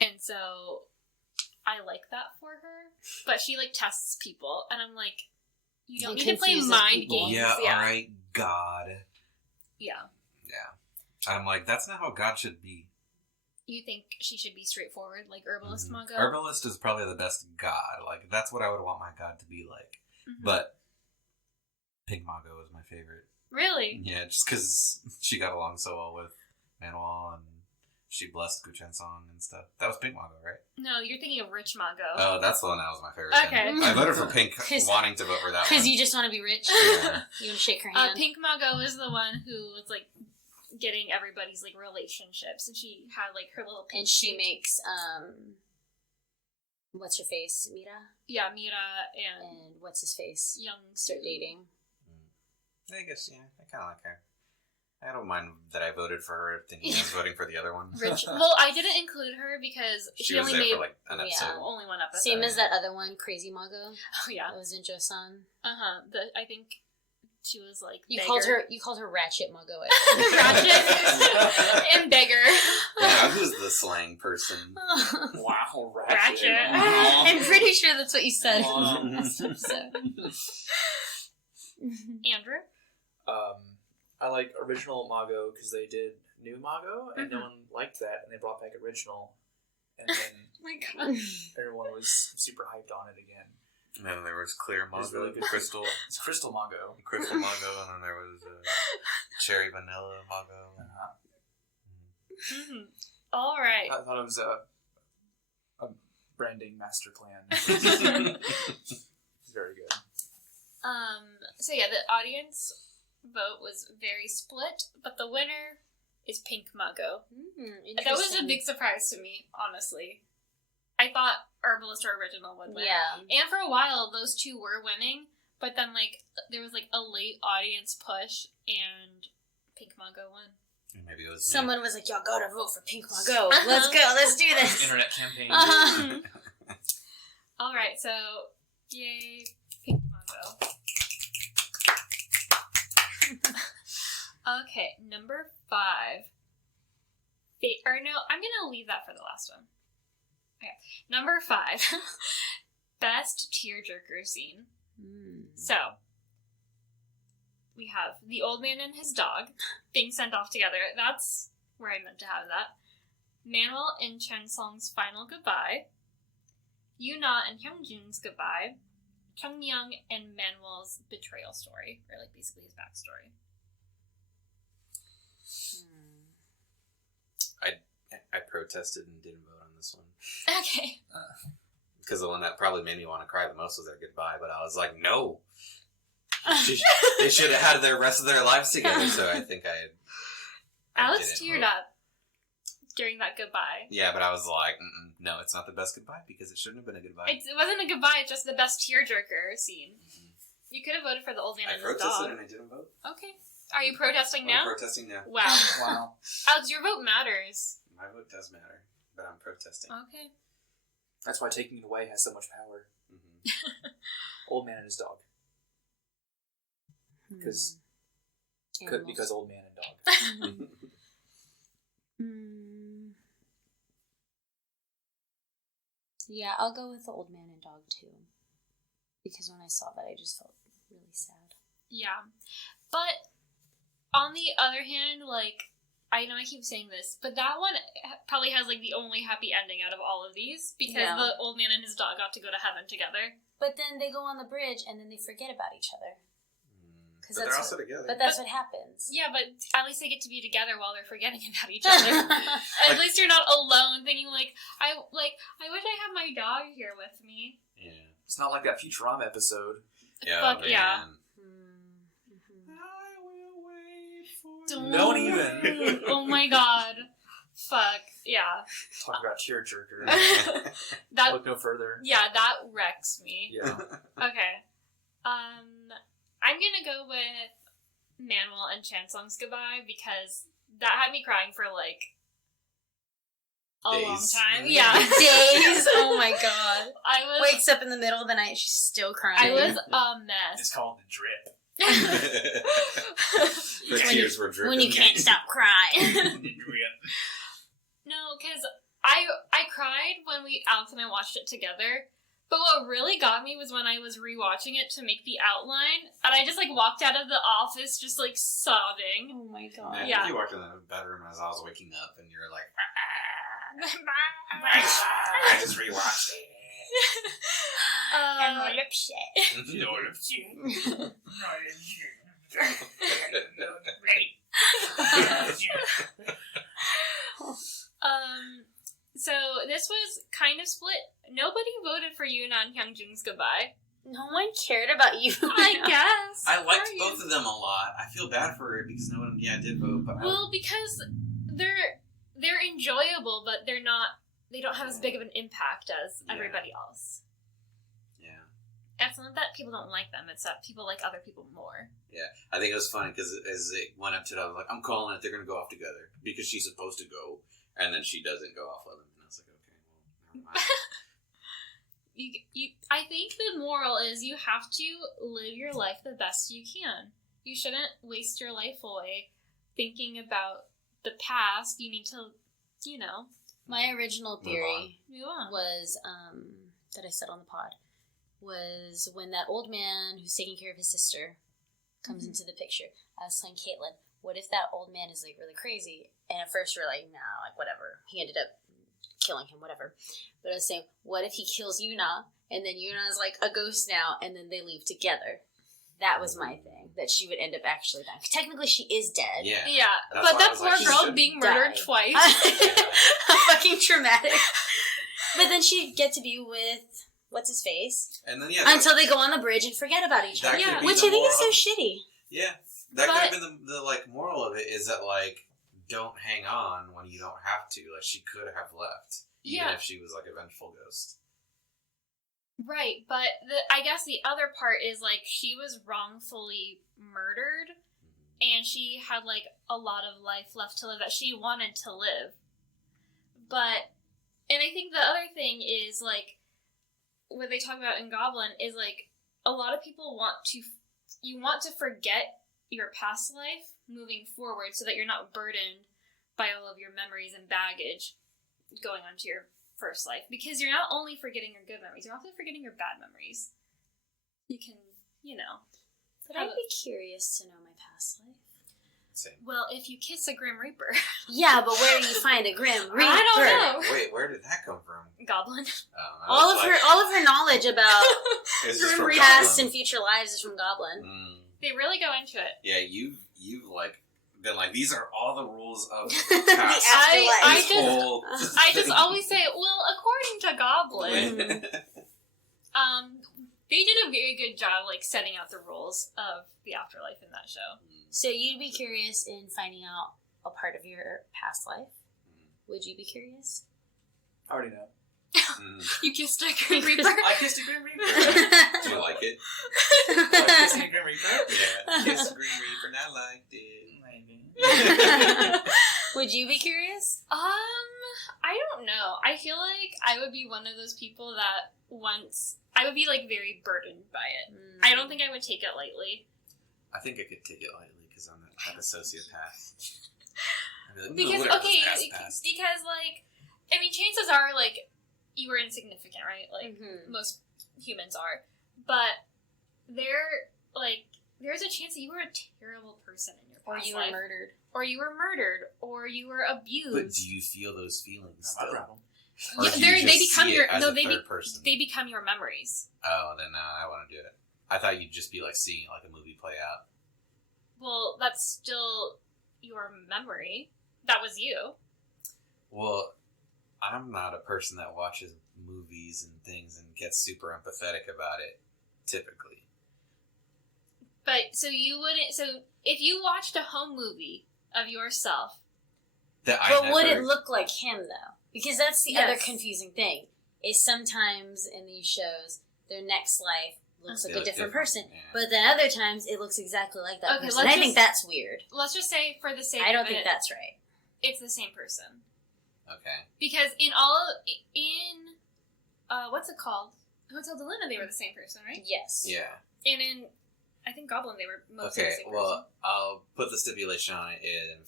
And so I like that for her. But she like tests people and I'm like, you don't And need to play confuses mind people. games. Yeah, Yeah. alright, God. Yeah. Yeah. I'm like, that's not how God should be. You think she should be straightforward like Herbalist Mago? Herbalist is probably the best God. Like, that's what I would want my God to be like. Mhm. But Pink Mago is my favorite. Really? Yeah, just because she got along so well with Manuel and she blessed Guchen's song and stuff. That was Pink Mago, right? No, you're thinking of Rich Mago. Oh, that's the one that was my favorite. Okay. I voted for Pink, 'Cause- wanting to vote for that one. Because you just want to be rich. Yeah. You want to shake her hand. Pink Mago is the one who was like getting everybody's like relationships, and she had like her little pink And she suit. makes, what's her face? Mira? Yeah, Mira and And what's his face? Young Start Soo. dating. I guess, yeah, I kind of like her. I don't mind that I voted for her thinking I was voting for the other one. Well, I didn't include her because She she was only there made for like an episode. only one episode. Same as that other one, Crazy Mago. Oh yeah. That was in Joseon. I think she was like You beggar. called her Ratchet Mago. Ratchet and beggar. Yeah, who's the slang person? Wow, Ratchet. I'm pretty sure that's what you said Wow. in the last episode. Andrew. I like original Mago because they did new Mago, and no Mhm. one liked that, and they brought back original, and then Oh my god. everyone was super hyped on it again. And then there was Clear It was Mago, really good. Crystal Crystal Mago. Mago, and then there was Cherry Vanilla Mago. Mhm. All right. I thought it was a branding master plan. Very good. So yeah, the audience vote was very split, but the winner is Pink Mago. That was a big surprise to me, honestly. I thought Herbalist or Original would win. Yeah. And for a while, those two were winning, but then, like, there was, like, a late audience push, and Pink Mago won. Maybe it was Someone was like, y'all gotta vote for Pink Mago. Let's go, let's do this. Internet campaign. Uh-huh. Alright, so, yay, Pink Mago. Okay, number 5. I'm gonna leave that for the last one. Okay, number 5. Best tearjerker scene. So, we have the old man and his dog being sent off together. That's where I meant to have that. Manuel and Chen Song's final goodbye. Yuna and Hyungjin's goodbye. Chung Myung and Manuel's betrayal story, or like basically his backstory. I protested and didn't vote on this one. Okay. Because the one that probably made me want to cry the most was their goodbye, but I was like, no. They should have had the rest of their lives together, so I think I Alex didn't teared vote. up during that goodbye. Yeah, but I was like, no, it's not the best goodbye because it shouldn't have been a goodbye. It wasn't a goodbye, it's just the best tearjerker scene. You could have voted for the old man I and his protested dog. and I didn't vote. Okay. Are you protesting now? I'm protesting now. Wow. Wow. Alex, your vote matters. My vote does matter, but I'm protesting. Okay. That's why taking it away has so much power. Mm-hmm. Old man and his dog. Because old man and dog. Yeah, I'll go with the old man and dog too. Because when I saw that, I just felt really sad. Yeah. But on the other hand, like, I know I keep saying this, but that one probably has, like, the only happy ending out of all of these, because Yeah. the old man and his dog got to go to heaven together. But then they go on the bridge and then they forget about each other. But they're also together. But that's what happens. Yeah, but at least they get to be together while they're forgetting about each other. At least you're not alone thinking, I wish I had my dog here with me. Yeah. It's not like that Futurama episode. Yeah, Fuck, man. yeah. I will wait for Don't even. Oh my god. Fuck. Yeah. Talk about tearjerker. That, Look no further. yeah, that wrecks me. Yeah. Okay. I'm gonna go with Manuel and Chansung's goodbye because that had me crying for like a long Days. time. Yeah. Days. Oh my god. I was Wakes up in the middle of the night, she's still crying. I was a It's mess. called the drip. Her tears were dripping. when you can't stop crying. The drip. No, because I cried when Alex and I watched it together. But what really got me was when I was rewatching it to make the outline, and I just like walked out of the office just like sobbing. Oh my god. Man, Yeah. You walked in the bedroom as I was waking up, and you were like, I I just rewatched it. I'm all upset. So this was kind of split. Nobody voted for Yuna and Hyungjin's goodbye. No one cared about you. I guess. I liked Are you- both of them a lot. I feel bad for her because no one, did vote, but Well, because they're enjoyable, but they don't have as big of an impact as Yeah. everybody else. yeah. It's not that people don't like them, it's that people like other people more. Yeah, I think it was funny because as it went up to it, I was like, I'm calling it. They're going to go off together because she's supposed to go, and then she doesn't go off with him. And I was like, okay, well, never mind. I think the moral is you have to live your life the best you can. You shouldn't waste your life away thinking about the past. You need to, My original theory move on. was, that I said on the pod, was when that old man who's taking care of his sister comes into the picture. I was telling Caitlin, what if that old man is, like, really crazy? And at first we were like, nah, like, whatever. He ended up killing him, whatever. But I was saying, what if he kills Yuna, and then Yuna's, like, a ghost now, and then they leave together? That was my thing, that she would end up actually dying. Technically, she is dead. Yeah. But that poor like, girl being murdered twice. Fucking traumatic. But then she'd get to be with what's-his-face. And then, until they go on the bridge and forget about each other. Yeah. Which I think is so shitty. Yeah. That could have been the like, moral of it is that, like, don't hang on when you don't have to. Like, she could have left. Even if she was, like, a vengeful ghost. Right, but I guess the other part is, like, she was wrongfully murdered, and she had, like, a lot of life left to live that she wanted to live. And I think the other thing is, like, what they talk about in Goblin is, like, a lot of people want to forget your past life moving forward so that you're not burdened by all of your memories and baggage going on to your first life, because you're not only forgetting your good memories, you're also forgetting your bad memories. You can, But I'd be curious to know my past life. Same. Well, if you kiss a Grim Reaper. Yeah, but where do you find a Grim Reaper? I don't know. Wait, where did that come from? Goblin. All of her knowledge about Grim Reaper. past and future lives is from Goblin. They really go into it. Yeah, you've like been like, these are all the rules of The past. afterlife. I just always say, well, according to Goblin, they did a very good job, like, setting out the rules of the afterlife in that show. So you'd be curious in finding out a part of your past life? Would you be curious? I already know. You kissed a Grim Reaper? I kissed a Grim Reaper. Do you like it? Like kissing a Grim Reaper? Yeah. Kiss a Green Reaper, not like it. Maybe. Would you be curious? I don't know. I feel like I would be one of those people that I would be, like, very burdened by it. I don't think I would take it lightly. I think I could take it lightly because I'm not a sociopath. Like, Because, whatever, okay, past. because, like, I mean, chances are, like, you were insignificant, right? Like, most humans are. But there's a chance that you were a terrible person in your past life. murdered. Or you were murdered. Or you were abused. But do you feel those feelings Not my still? problem. Or Yeah, do you they just become see your it as no. a third person? They become your memories. Oh, then I want to do it. I thought you'd just be like seeing like a movie play out. Well, that's still your memory. That was you. Well, I'm not a person that watches movies and things and gets super empathetic about it, typically. But so you wouldn't. So if you watched a home movie of yourself, But would it look like him, though? Because that's the other Yes. confusing thing. Is sometimes in these shows, their next life looks They like a look different different, person. yeah. But then other times, it looks exactly like that Okay, person. let's I think just- that's weird. let's just say for the sake I don't of think it, that's right. it's the same person. Okay. Because in what's it called? Hotel de Luna, they were the same person, right? Yes. Yeah. And in, I think Goblin, they were mostly the Okay. same Well, person. I'll put the stipulation on it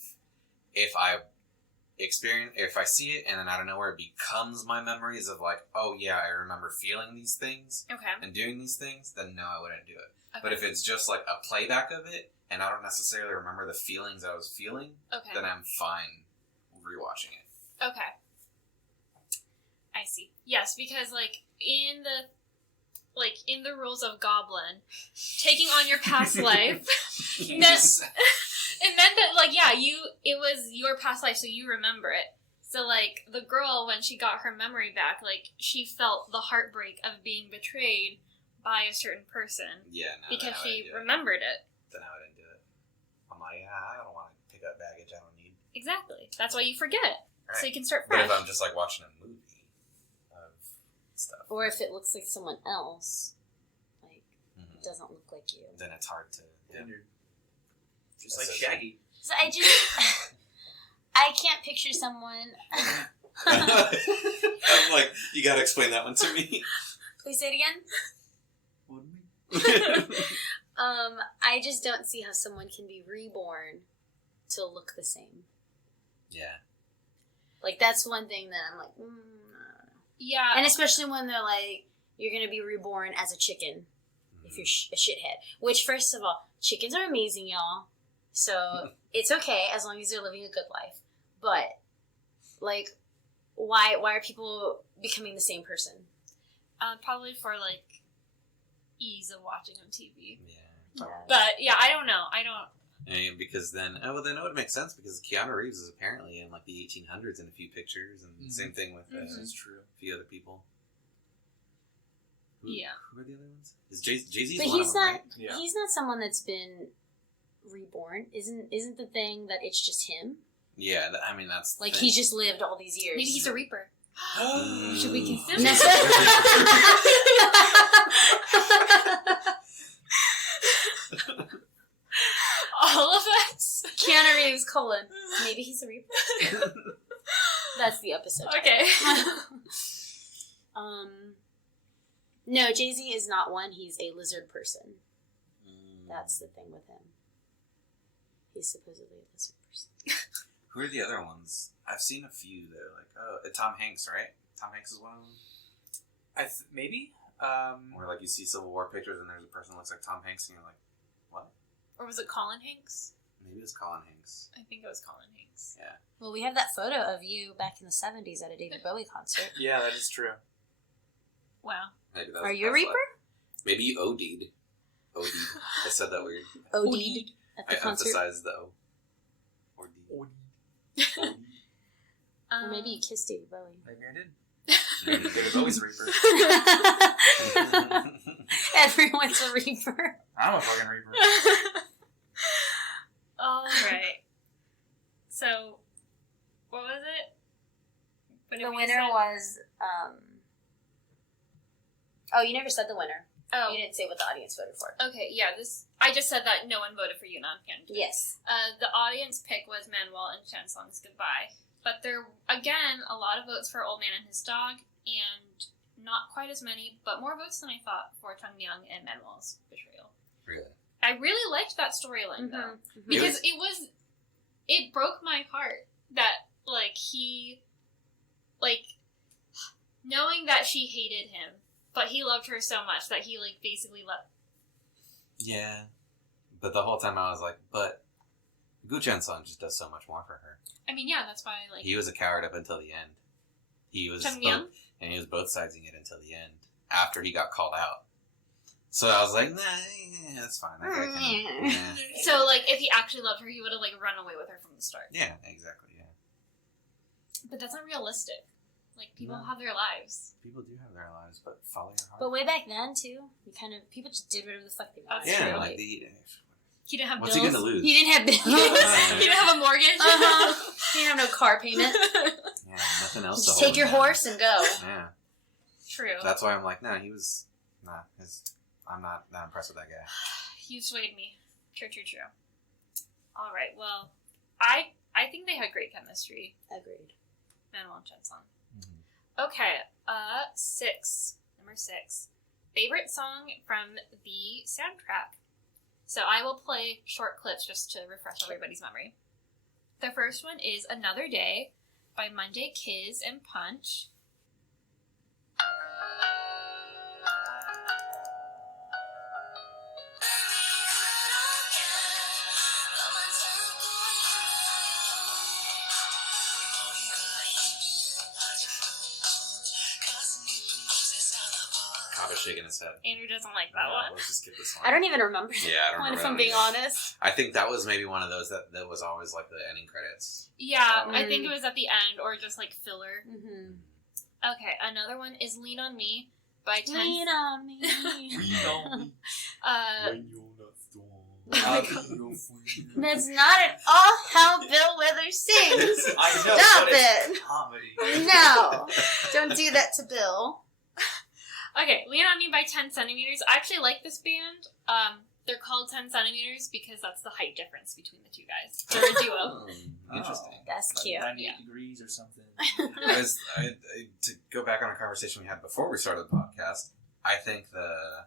if I see it and then out of nowhere it becomes my memories of like, oh yeah, I remember feeling these things Okay. and doing these things, then no, I wouldn't do it. Okay. But if it's just like a playback of it and I don't necessarily remember the feelings I was feeling, Okay. then I'm fine rewatching it. Okay. I see. Yes, because in the rules of Goblin, taking on your past life, it meant that it was your past life, so you remember it. So the girl, when she got her memory back, she felt the heartbreak of being betrayed by a certain person Yeah, no, because then I she wouldn't do it. remembered it. Then I wouldn't do it. I'm like, I don't want to pick up baggage I don't need. Exactly. That's why you forget, so Right. you can start But fresh. if I'm just watching a movie of stuff. Or if it looks like someone else, doesn't look like you. Then it's hard to. Yeah. And you're just That's like so Shaggy. So I can't picture someone. I'm like, you gotta explain that one to me. Please say it again. I just don't see how someone can be reborn to look the same. Yeah. Like, that's one thing that I'm like, Yeah. And especially when they're like, you're going to be reborn as a chicken if you're a shithead. Which, first of all, chickens are amazing, y'all. So it's okay as long as they're living a good life. But, like, why are people becoming the same person? Probably for, like, ease of watching on TV. Yeah. Probably. But, yeah, I don't know. And because then it would make sense because Keanu Reeves is apparently in like the 1800s in a few pictures, and same thing with That's true. a few other people. Who are the other ones? Is Jay-Z's But one he's of them, not. right? Yeah. He's not someone that's been reborn. Isn't the thing that it's just him? Yeah, I mean that's the Like thing. he just lived all these years. Maybe he's a Reaper. Should we Mm. consider? All of us. Keanu Reeves : maybe he's a Reaper. That's the episode. Okay. No, Jay-Z is not one. He's a lizard person. That's the thing with him. He's supposedly a lizard person. Who are the other ones? I've seen a few that are like, Tom Hanks, right? Tom Hanks is one of them. Maybe. Where like you see Civil War pictures and there's a person that looks like Tom Hanks and you're like, what? Or was it Colin Hanks? Maybe it's Colin Hanks. I think it was Colin Hanks. Yeah. Well, we have that photo of you back in the 70s at a David Bowie concert. Yeah, that is true. Wow. Maybe that Are was you a past Reaper? life. Maybe you OD'd. OD'd. I said that weird. OD'd at the I concert. emphasized the O. Or D. OD. Or maybe you kissed David Bowie. Maybe I did. David Bowie's a Reaper. Everyone's a Reaper. I'm a fucking Reaper. All right. So, what was it? What did The we winner decide? was, oh, you never said the winner. Oh, You didn't say what the audience voted for. okay. Yeah, I just said that no one voted for Yunnan Pyeongchang. Yes. The audience pick was Manuel and Chansong's Goodbye. But there, again, a lot of votes for Old Man and His Dog, and not quite as many, but more votes than I thought for Chung Myung and Manuel's Betrayal. Really? I really liked that storyline, though. Mm-hmm. Because it broke my heart that, like, he, like, knowing that she hated him, but he loved her so much that he, like, basically let. Yeah. But the whole time I was like, but Gu Chansong just does so much more for her. I mean, yeah, that's why, like. He was a coward up until the end. He was Chung both, Myung? and he was both siding it until the end. After he got called out. So I was like, nah, yeah, that's fine. That guy can, yeah. So, like, if he actually loved her, he would have, like, run away with her from the start. Yeah, exactly, yeah. But that's not realistic. Like, people No. have their lives. People do have their lives, but follow your heart. But way back then, too, people just did whatever the fuck they wanted. That's yeah, true. like He didn't have what's bills. he gonna lose? He didn't have bills. he didn't have a mortgage. Uh-huh. He didn't have no car payment. Yeah, nothing else. Just to take hold your him down. horse and go. Yeah, True. that's why I'm like, nah, he was, I'm not impressed with that guy. You swayed me. True. All right. Well, I think they had great chemistry. Agreed. Manuel and Chansong. Mm-hmm. Okay. Number 6. Favorite song from the soundtrack. So I will play short clips just to refresh everybody's memory. The first one is Another Day by Monday Kiz and Punch. Cobb is shaking his head. Andrew doesn't like that one. Let's just skip this one. I don't even remember Yeah, I don't one, remember if that I'm one being either. honest. I think that was maybe one of those that was always like the ending credits. Yeah, I think it was at the end or just like filler. Mm-hmm. Okay, another one is Lean on Me by 10. Lean on me. That's not at all how Bill Withers sings. I know, Stop but it's it. comedy. No. Don't do that to Bill. Okay, Lean on Me by 10 centimeters. I actually like this band. They're called 10 centimeters because that's the height difference between the two guys. They're a duo. Interesting. That's Like cute. 98 Yeah. degrees or something. To go back on a conversation we had before we started the podcast, I think the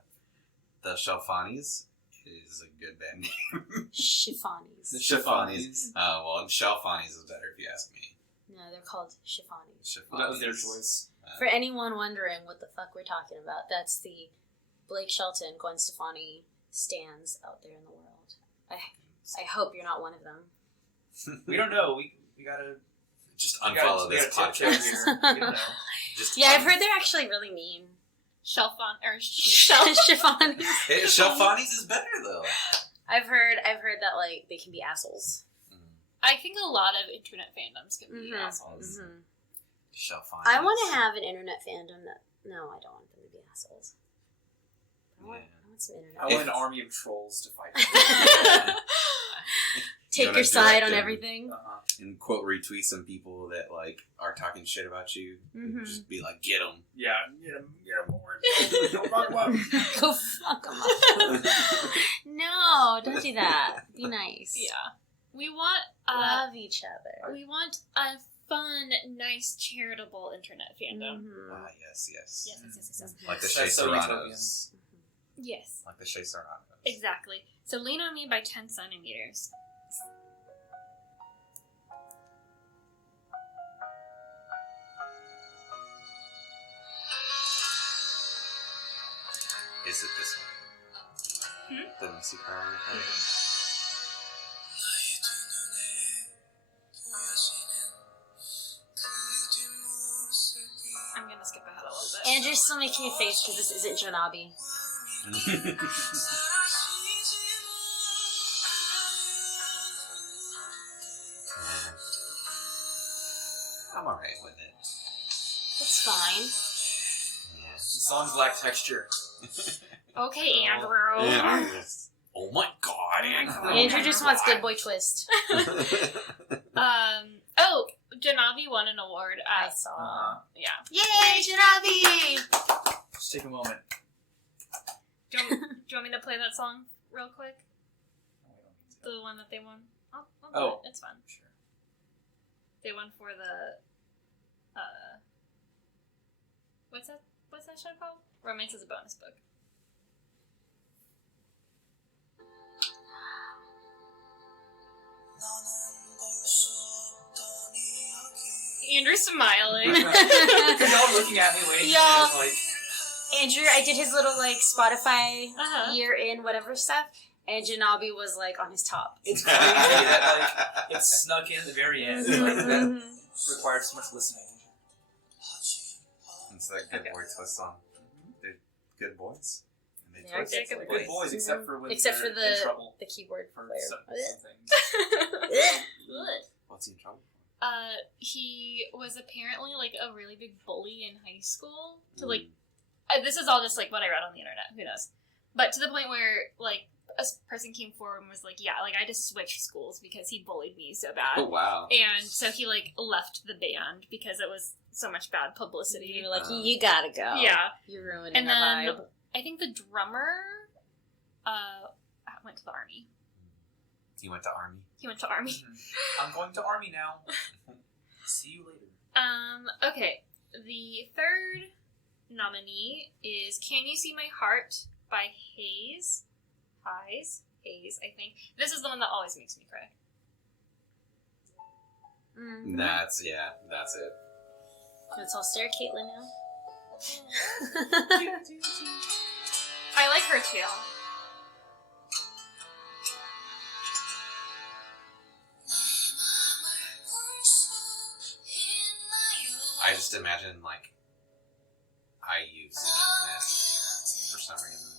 Shelfanies is a good band name. Chiffonies. The Chiffonies. Well, Shelfanies is better if you ask me. No, they're called chiffonies. Chiffonies. That was their choice. For anyone wondering what the fuck we're talking about, that's the Blake Shelton, Gwen Stefani stands out there in the world. I hope you're not one of them. We don't know. We gotta Just we unfollow gotta this tip check podcast. here. We don't know. Just Yeah, I've heard they're actually really mean. Chiffonies. Shelfanies is better though. I've heard that like they can be assholes. I think a lot of internet fandoms can be Mhm. assholes. Mm-hmm. Shelfanies. I want to have an internet fandom that. No, I don't want them to be assholes. I want some internet. I want an army of trolls to fight. Take Gonna your side direct on them. everything. And quote retweet some people that like are talking shit about you. Mhm. Just be like, get them. Yeah, get him bored. Don't fuck him up. Go fuck them up. No, don't do that. Be nice. Yeah. We want Love each other. we want a fun, nice, charitable internet fandom. Mhm. Yes. Yes. Like the That's Shea so Serranos. Yes. Like the Shea Serranos. Exactly. So Lean on Me by 10 centimeters. Is it this one? The Missy Carter one? I'm gonna skip ahead a little bit. Andrew's still making a face because this isn't Janabi. I'm alright with it. It's fine. Yeah. The song's lack texture. Okay, Andrew. Oh my god, Andrew. Andrew just wants Good Boy Twist. Oh, Janavi won an award I at, saw. yeah. Yay, Janabi! Just take a moment. Do you want me to play that song real quick? The one that they won? I'll do Oh. it. It's fun. Sure. They won for the, what's that show called? Romance is a Bonus Book. Andrew's smiling. Because y'all looking at me waiting Yeah. for like, Andrew, I did his little like Spotify Uh-huh. year in whatever stuff, and Janabi was like on his top. it's crazy that like it snuck in at the very end. Like, that Mhm. required so much listening. It's that Good Okay. Boy Twist song. They're good boys. And they They are twist. good They're boys. good boys, except for when Except they're for the in trouble the keyboard for player. some Ugh. things. Ugh. What's he in trouble He was apparently like a really big bully in high school. for? To like, this is all just like what I read on the internet. Who knows? But to the point where like a person came forward and was like, "Yeah, like I just switched schools because he bullied me so bad." Oh, wow. And so he like left the band because it was so much bad publicity. You were like, you gotta go. Yeah, You're ruining and our then vibe. I think the drummer went to the army. He went to Army. He went to army. I'm going to army now. See you later. Okay. The third nominee is Can You See My Heart by Hayes, I think. This is the one that always makes me cry. Mhm. That's it. Let's all stare at Caitlin now. I like her too. I just imagine, like, IU singing this for some reason.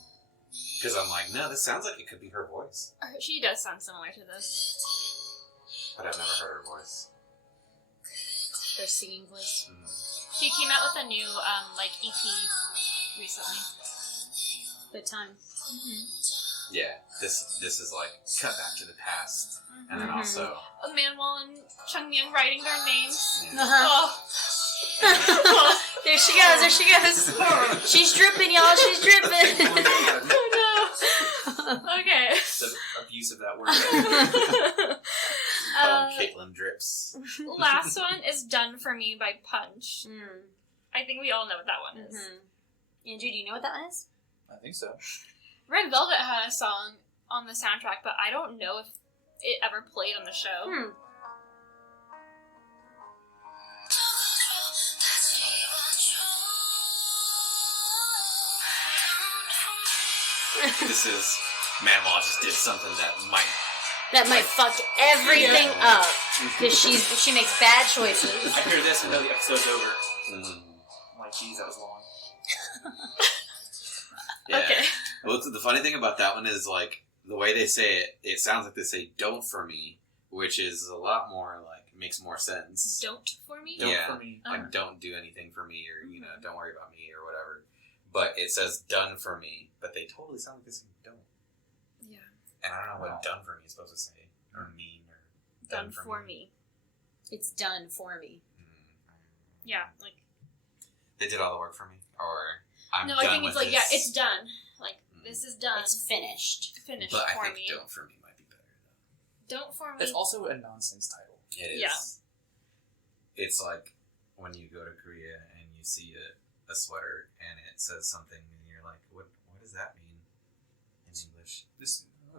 Because I'm like, no, this sounds like it could be her voice. She does sound similar to this. But I've never heard her voice. Their singing voice. She came out with a new EP recently. Good time. Yeah, this is like cut back to the past. And then Mhm. also... Manwell and Chung Myung writing their names. Yeah. Uh-huh. Oh, There she goes. There she goes. She's dripping, y'all. She's dripping. Oh no. Okay. The abuse of that word. Caitlin drips. Last one is Done For Me by Punch. Mm. I think we all know what that one is. Mm-hmm. Andrew, do you know what that one is? I think so. Red Velvet had a song on the soundtrack, but I don't know if it ever played on the show. This is Manuel just did something that might Fuck everything up because she makes bad choices. I hear this and know the episode's over. Mm. I'm like, geez, that was long. Yeah. Okay. Well, the funny thing about that one is like the way they say it. It sounds like they say "don't for me," which is a lot more like makes more sense. Don't For Me? Don't Yeah. for me. Like don't do anything for me, or don't worry about me, or whatever. But it says "done for me," but they totally sound like they say "don't." Yeah. And I don't know Wow. what "done for me" is supposed to say, or mean, or Done For Me. It's done for me. Yeah, like... They did all the work for me, or I'm No, done I think with it's like, this. yeah, it's done. Like, this is done. It's finished. Finished But I for think me. "don't for me" might be better. Don't For Me. It's also a nonsense title. It is. Yeah. It's like when you go to Korea and you see a sweater and it says something and you're like, what does that mean in English? The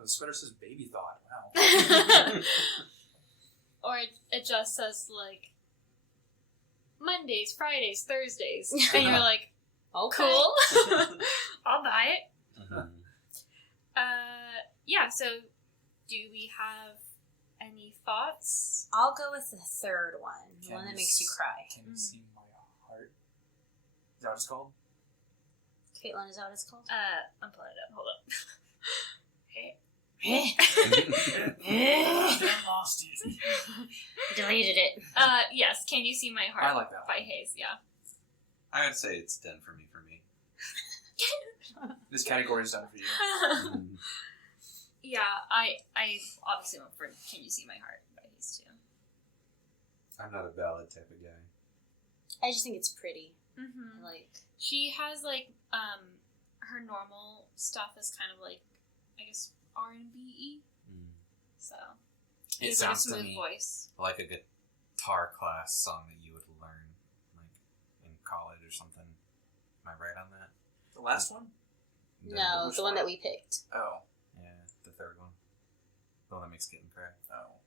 sweater says baby thought. Wow. Or it just says, like, Mondays, Fridays, Thursdays. And you're like, Okay. cool. I'll buy it. Mm-hmm. Yeah, so do we have any thoughts? I'll go with the third one. The Can one that you makes you cry. Can you see my heart? Is that what it's called? Caitlin, is that what it's called? I'm pulling it up. Hold up. Okay. I lost it. Deleted it. Yes, Can You See My Heart I like that by one. Hayes, yeah. I would say it's done for me. This category is done for you. Yeah, I obviously went for Can You See My Heart by Hayes, too. I'm not a ballad type of guy. I just think it's pretty. Mm-hmm. Like, She has, like, her normal stuff is kind of like, I guess, R&B-y. So, It it's like a sounds to smooth me voice. like a guitar class song that you would learn, like in college or something. Am I right on that? The last one? no, which the one one? that we picked. Oh. Yeah, the third one. The one that makes Kitten cry. Oh.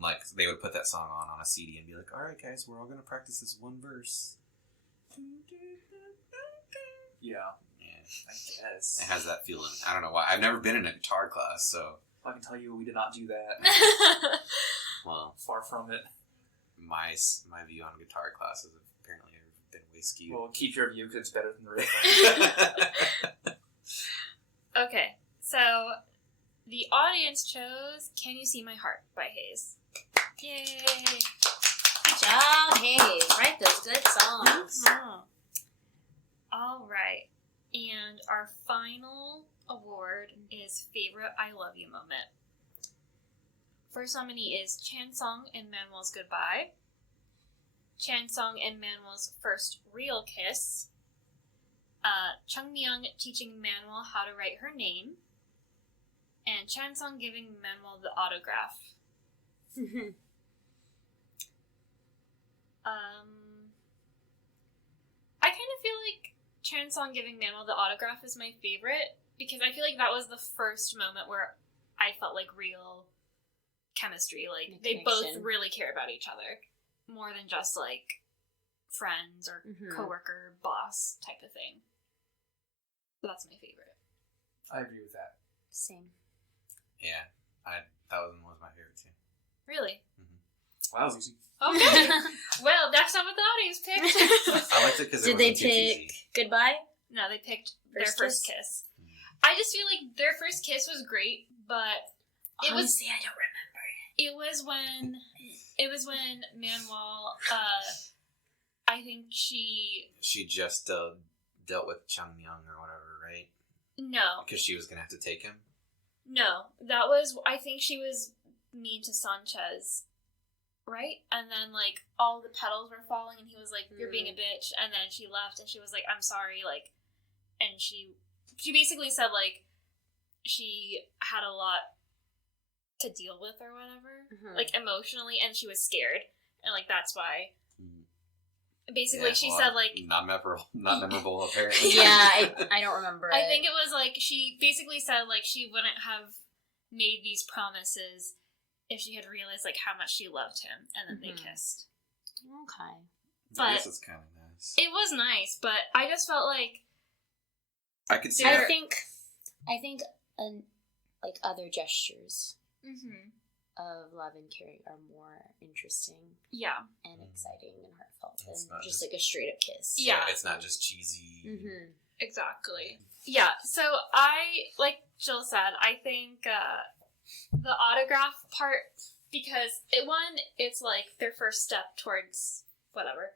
Like, they would put that song on a CD and be like, alright guys, we're all gonna practice this one verse. Yeah. Yeah. I guess. It has that feeling. I don't know why. I've never been in a guitar class, so, I can tell you we did not do that. well, Far from it. my view on guitar classes have apparently been way skewed. Well, keep your view because it's better than the real thing. Okay, so the audience chose Can You See My Heart by Hayes. Yay! Good job, Hayes. Write those good songs. All right, and our final award is Favorite I Love You Moment. First nominee is Chansung in Manuel's Goodbye, Chansung in Manuel's First Real Kiss, Chungmyeong teaching Manuel how to write her name, and Chansung giving Manuel the autograph. I kind of feel like Chansung giving Manuel the autograph is my favorite because I feel like that was the first moment where I felt like real chemistry. Like, they both Connection. really care about each other more than just like friends or coworker, boss type of thing. So that's my favorite. I agree with that. Same. Yeah, that one was my favorite too. Really? Well, that was easy. Okay. Well, that's not what the audience picked. I liked it because Did they pick Goodbye? No, they picked their First first kiss. I just feel like their first kiss was great, but it was Honestly, I don't remember. it was when Manuel I think she just dealt with Changmyeong or whatever, right? no Because she was gonna have to take him. that was I think she was mean to Sanchez right? And then, like, all the petals were falling, and he was like, "You're being a bitch." And then she left, and she was like, "I'm sorry," like, and she basically said, like, she had a lot to deal with or whatever, like, emotionally, and she was scared, and, like, that's why. Basically, she said, like... Not memorable, apparently. Yeah, I don't remember I think it was, like, she basically said, like, she wouldn't have made these promises if she had realized, like, how much she loved him, and then they kissed. Okay. But I guess it's kind of nice. It was nice, but I just felt like... I could see I that. think, like, other gestures of love and caring are more interesting. Yeah. And exciting and heartfelt It's than not just just- like a straight up kiss. Yeah. It's not just cheesy. Exactly. Yeah, so like Jill said, I think the autograph part, because it's like their first step towards whatever,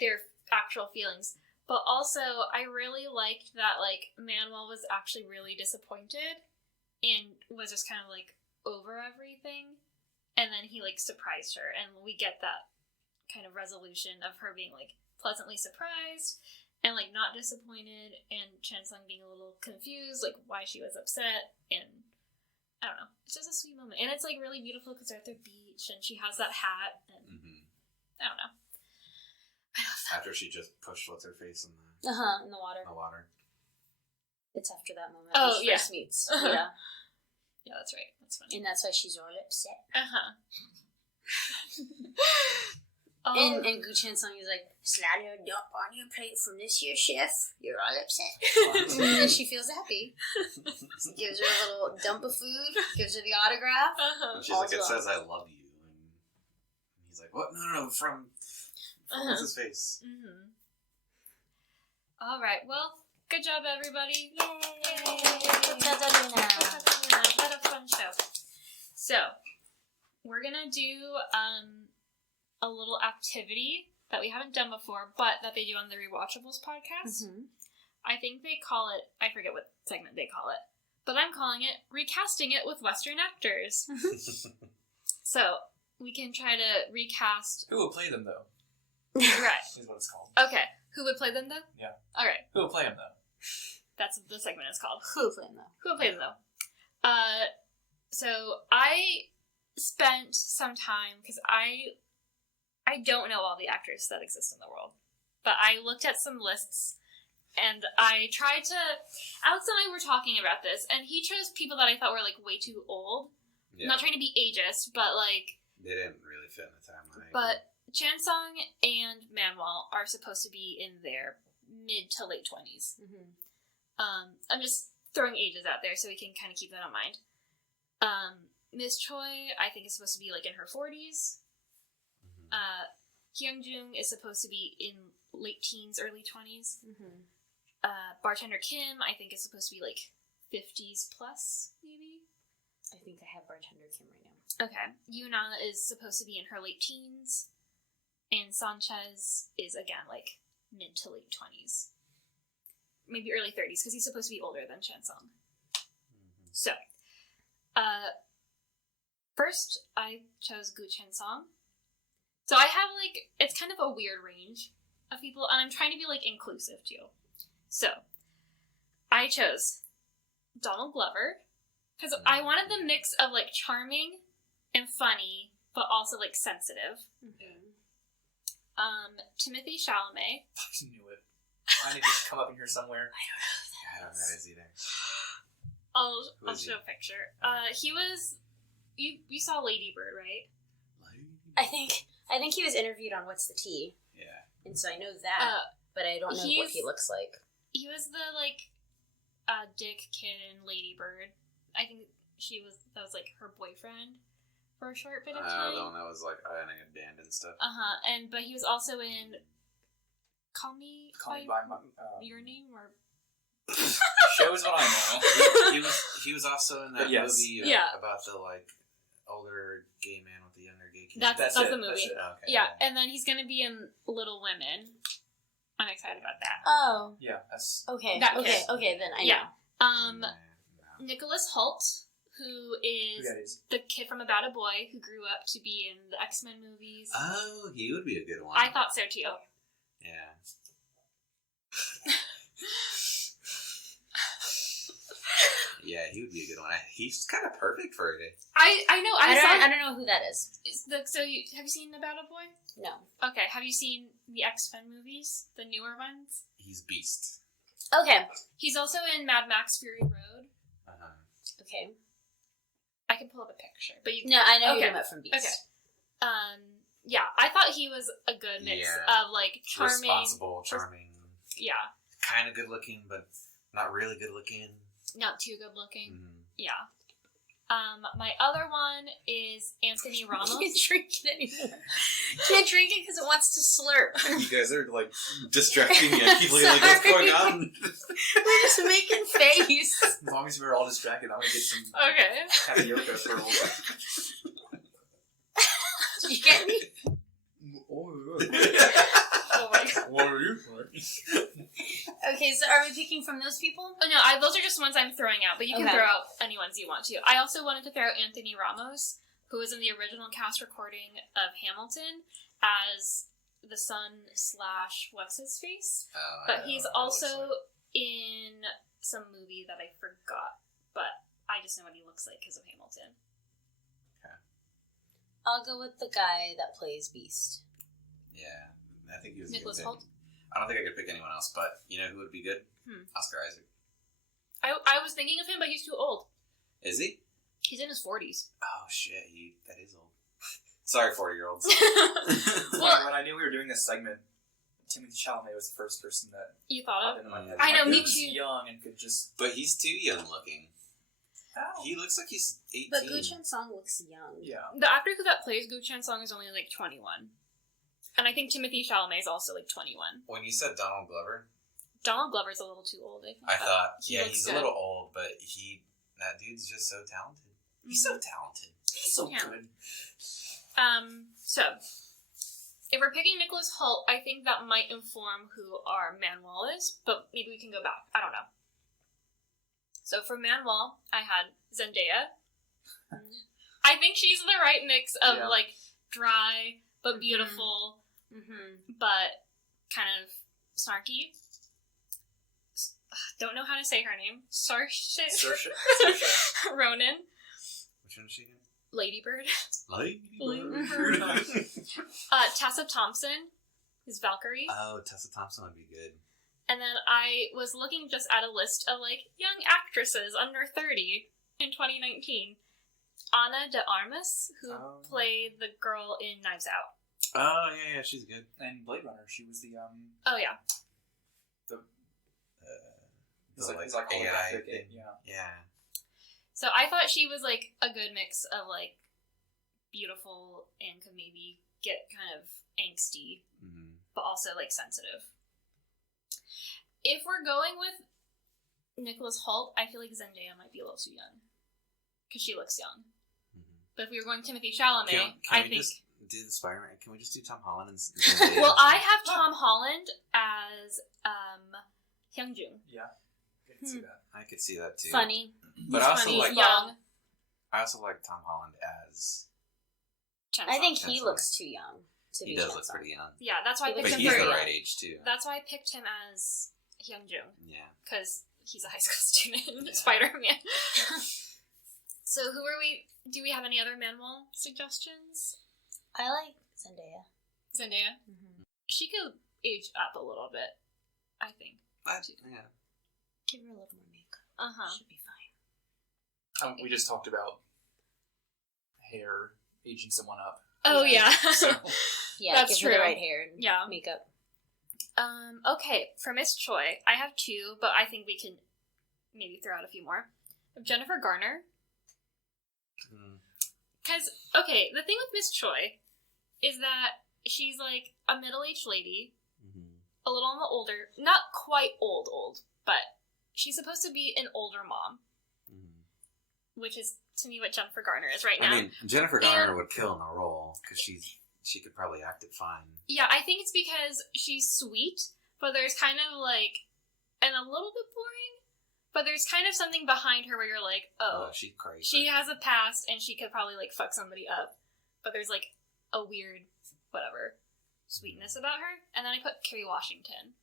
their actual feelings. But also, I really liked that, like, Manuel was actually really disappointed and was just kind of, like, over everything. And then he, like, surprised her. And we get that kind of resolution of her being, like, pleasantly surprised and, like, not disappointed, and Chansung being a little confused, like, why she was upset, and I don't know. It's just a sweet moment. And it's, like, really beautiful because they're at the beach, and she has that hat, and I don't know. I love that. After she just pushed what's-her-face in the In the water. It's after that moment. Oh, when she yeah. first meets. Yeah. Yeah, that's right. That's funny. And that's why she's all upset. Oh. And Gu Chansung is like, slide a dump on your plate from this year, chef. You're all upset. And then she feels happy. Gives her a little dump of food, gives her the autograph. And she's like, it says I love you. And he's like, what? No, from what's his face? All right. Well, good job, everybody. Yay! What a fun show. So, we're gonna do a little activity that we haven't done before, but that they do on the Rewatchables podcast. I think they call it, I forget what segment they call it, but I'm calling it Recasting It with Western Actors. So, we can try to recast... Who will play them, though? Right. Is what it's called. Okay. Who would play them, though? Yeah. All right. Who will play them, though? That's what the segment is called. Who played them? Who will play them, though? So I spent some time, because I don't know all the actors that exist in the world, but I looked at some lists, and I tried to... Alex and I were talking about this, and he chose people that I thought were, like, way too old. Yeah. I'm not trying to be ageist, but, like... They didn't really fit in the timeline. But Chansung and Manuel are supposed to be in their mid to late 20s. I'm just throwing ages out there so we can kind of keep that in mind. Miss Choi, I think, is supposed to be, like, in her 40s. Hyungjung is supposed to be in late teens, early 20s. Bartender Kim, I think, is supposed to be, like, 50s plus, maybe? I think I have Bartender Kim right now. Okay. Yuna is supposed to be in her late teens. And Sanchez is, again, like, mid to late 20s. Maybe early 30s, because he's supposed to be older than Chansung. So, first, I chose Gu Chansung. So I have, like, it's kind of a weird range of people, and I'm trying to be, like, inclusive, too. So, I chose Donald Glover, because I wanted the mix of, like, charming and funny, but also, like, sensitive. Timothy Chalamet. I knew it. I need to come up in here somewhere. I don't know who that is either. I'll show a picture. He was... You saw Lady Bird, right? I think he was interviewed on What's the Tea. Yeah. And so I know that, but I don't know what he looks like. He was the, like, dick kid in Lady Bird. I think that was, like, her boyfriend for a short bit of time. The one that was, like, ironing a band and stuff. But he was also in Call Me by Your Name, or... Shows what I know. He was also in that Yes. movie about the, like, older gay man with the younger gay kid. That's it. the movie. That's it. Okay, Yeah, and then he's gonna be in Little Women. I'm excited about that. Oh. Yeah, that's... Okay. That okay. kid. Okay, then I know. Yeah. No. Nicholas Hoult, who is Who that is? the kid from About a Boy who grew up to be in the X-Men movies. Oh, he would be a good one. I thought so too. Yeah. Yeah, he would be a good one. He's kind of perfect for it. I know. I don't know who that is. Have you seen About a Boy? No. Okay. Have you seen the X-Men movies, the newer ones? He's Beast. Okay. He's also in Mad Max Fury Road. Uh-huh. Okay. I can pull up a picture, but you. No, I know Okay. you're talking about from Beast. Okay. Yeah, I thought he was a good mix of like charming, responsible, charming, yeah, kind of good looking, but not really good looking. not too good looking. Mm-hmm. Yeah. My other one is Anthony Ramos. Can't drink it anymore. Can't drink it because it wants to slurp. You guys are like distracting me. I keep looking like, what's going on? We're just making face. As long as we're all distracted, I'm gonna get some Okay. tapioca swirls. Did you get me? Oh my god. What are you? Okay, so are we picking from those people? Oh no, those are just ones I'm throwing out, but you can Okay. throw out any ones you want to. I also wanted to throw out Anthony Ramos, who was in the original cast recording of Hamilton as the son / what's his face, but he's also in some movie that I forgot, but I just know what he looks like because of Hamilton. I'll go with the guy that plays Beast. Yeah, I think he was Nicholas a good Hoult. pick. I don't think I could pick anyone else, but you know who would be good? Oscar Isaac. I was thinking of him, but he's too old. Is he? He's in his 40s. Oh shit, that is old. Sorry, 40-year-olds. Well, When I knew we were doing this segment, Timothée Chalamet was the first person that you thought popped of? into my head. I know, He me was too. young and could just. But he's too young looking. Ow. He looks like he's 18. But Gu Chen Song looks young. Yeah. The actor that plays Gu Chen Song is only like 21. And I think Timothée Chalamet is also like 21. When you said Donald Glover, Donald Glover's a little too old, I think. I thought, he yeah, looks he's good. a little old, but that dude's just so talented. He's so talented. He's so Yeah. good. So, if we're picking Nicholas Hoult, I think that might inform who our Manuel is, but maybe we can go back. I don't know. So for Manuel, I had Zendaya. I think she's the right mix of Yeah. like dry but beautiful, but kind of snarky. Don't know how to say her name. Saoirse Ronan. Which one is she again? Ladybird. Ladybird. Tessa Thompson is Valkyrie. Oh, Tessa Thompson would be good. And then I was looking just at a list of like young actresses under 30 in 2019. Ana de Armas, who played the girl in Knives Out. Oh, yeah, she's good. And Blade Runner, she was the Oh yeah. It's like AI holographic, thing. yeah. So I thought she was like a good mix of like beautiful and could maybe get kind of angsty, but also like sensitive. If we're going with Nicholas Hoult, I feel like Zendaya might be a little too young because she looks young. But if we were going Timothée Chalamet, Can I we think. just do the Spider-Man? Can we just do Tom Holland and Zendaya? Well, I have Tom Holland as Hyunjung. Yeah. I can see that. I could see that too. Funny. But I also Funny, like young. Tom Holland as Chen I think Song. he Chen looks too young to he be does Chen look Song. pretty young. Yeah, that's why I But picked But him he's for. the young. right age too. That's why I picked him as Hyunjung Yeah. because he's a high school student in Yeah. Spider-Man. So who are we? Do we have any other Manuel suggestions? I like Zendaya. Zendaya. She could age up a little bit, I think. Yeah. Give her a little more makeup. Should be fine. We just talked about hair aging someone up. Oh yeah. So Yeah, That's give her the true. right hair and Yeah. makeup. Okay, for Miss Choi, I have two, but I think we can maybe throw out a few more. Jennifer Garner. Because, okay, the thing with Miss Choi is that she's like a middle-aged lady, a little on the older, not quite old, but she's supposed to be an older mom, which is, to me, what Jennifer Garner is right now. I mean, Jennifer Garner would kill in the role because she could probably act it fine. Yeah, I think it's because she's sweet, but there's kind of like, and a little bit boring, But there's kind of something behind her where you're like, oh, she's crazy. she has a past and she could probably like fuck somebody up. But there's like a weird, whatever, sweetness about her. And then I put Kerry Washington.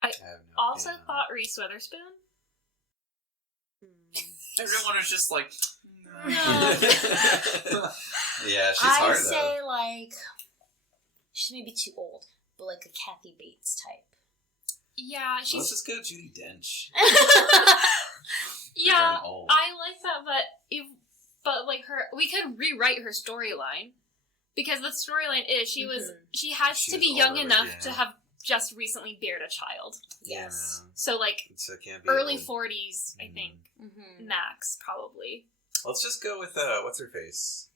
I have no also opinion on thought Reese Witherspoon. Everyone was just like, No. Yeah, she's I'd hard say, like, she's maybe too old, but like a Kathy Bates type. Yeah, Let's she's just go Judi Dench. yeah. You're old. I like that, but like her, we could rewrite her storyline because the storyline is she has She to was be young older, enough yeah. to have just recently bared a child. Yes. So like So it can't be early old. 40s, I think, Mm-hmm. max probably. Let's just go with what's her face?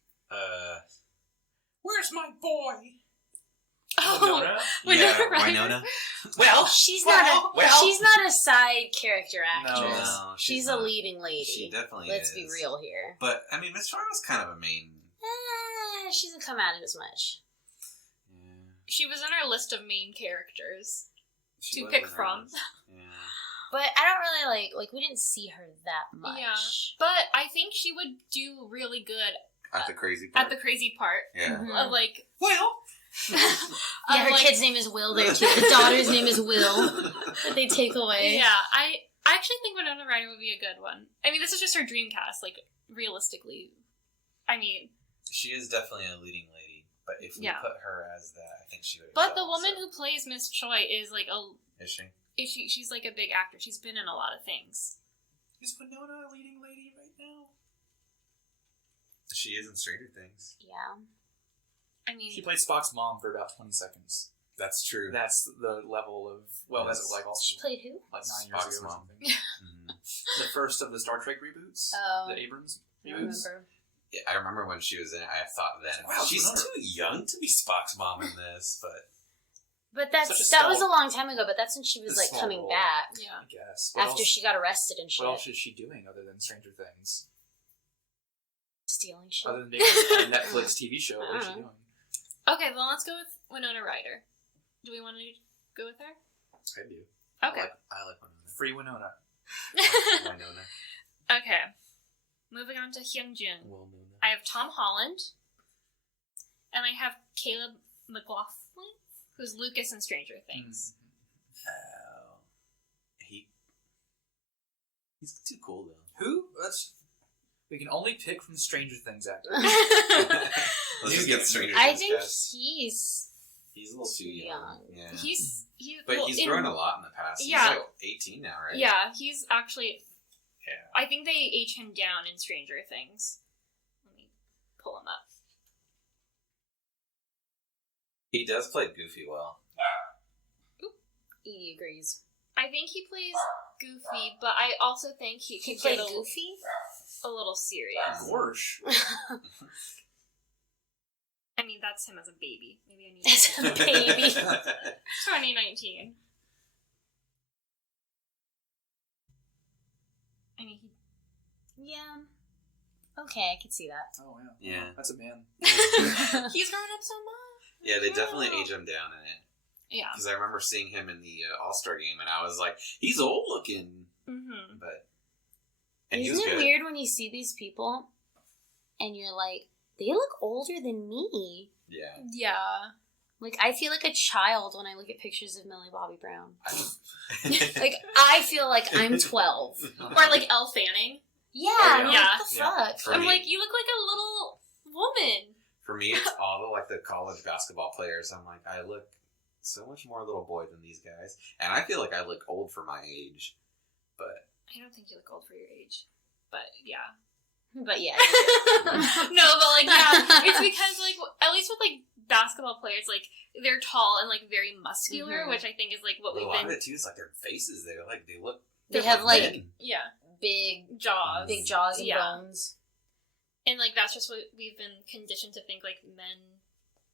Where's my boy? Winona? Winona Yeah, Ryder. Winona. Well, She's well, she's not a side character actress. No, she's not. a leading lady. She definitely Let's is. be real here. But I mean, Miss Marvel's kind of a main. She doesn't come at it as much. Yeah, She was on our list of main characters she to was pick on her from. list. Yeah. But I don't really like we didn't see her that much. Yeah. But I think she would do really good At the crazy part. at the crazy part Yeah. Mhm. of like well. Yeah, her like, kid's name is Will there too. The daughter's name is Will that they take away. Yeah, I actually think Winona Ryder would be a good one. I mean, this is just her dream cast, like, realistically. I mean... She is definitely a leading lady, but if we Yeah. put her as that, I think she would. But the woman who plays Miss Choi is, like, is she? she's, like, a big actor. She's been in a lot of things. Is Winona a leading lady right now? She is in Stranger Things. Yeah. I mean... She played Spock's mom for about 20 seconds. That's true. That's the level of, well, that's like also She played who? like 9 Spock's years ago or mom. something. Mhm. The first of the Star Trek reboots. Oh. The Abrams I don't reboots. remember. Yeah, I remember when she was in it, I thought then, Wow, she's Winona. too young to be Spock's mom in this, but But Such a that was small- a long time ago. But that's when she was It's a like small coming role. back Yeah. I guess. What after else, she got arrested and shit, what else is she doing other than Stranger Things? stealing shit. Other than being on a Netflix TV show, what is she Uh-huh. doing? Okay, well, let's go with Winona Ryder. Do we want to go with her? I do. Okay. I like Winona. Free Winona. Winona. Okay. Moving on to Hyunjin. Winona. I have Tom Holland. And I have Caleb McLaughlin, who's Lucas in Stranger Things. Oh. He's too cool though. Who? We can only pick from Stranger Things actors. Let's just get Stranger I Things think cast. he's He's a little too young. Yeah. He's But well, he's grown a lot in the past. Yeah. He's like 18 now, right? Yeah, he's actually. Yeah. I think they age him down in Stranger Things. Let me pull him up. He does play Goofy well. Edie agrees. I think he plays Goofy, but I also think he He can played get Goofy. a little serious. Gorsh. I mean, that's him as a baby. Maybe I need As a baby. 2019. I mean, Yeah. Okay, I can see that. Oh, yeah. Yeah. That's a man. he's grown up so much. Yeah, they definitely age him down in it. Yeah. Because I remember seeing him in the All-Star game, and I was like, he's old looking. Mm-hmm. But and he was Isn't it good. weird when you see these people and you're like, they look older than me? Yeah. Yeah. Like, I feel like a child when I look at pictures of Millie Bobby Brown. I- Like, I feel like I'm 12. Or like Elle Fanning. Yeah, Oh, I'm yeah. like, what the Yeah. fuck? For I'm me- like, you look like a little woman. For me, it's all the college basketball players. I'm like, I look so much more little boy than these guys, and I feel like I look old for my age. But I don't think you look old for your age. But yeah. But yeah. No, but like, yeah. It's because, like, at least with, like, basketball players, like, they're tall and, like, very muscular, Mhm. which I think is, like, what a we've lot been. of it too is like their faces. They're like they look. They they're have, like, men. Yeah. big Jaws. big jaws and Yeah. bones. And, like, that's just what we've been conditioned to think, like, men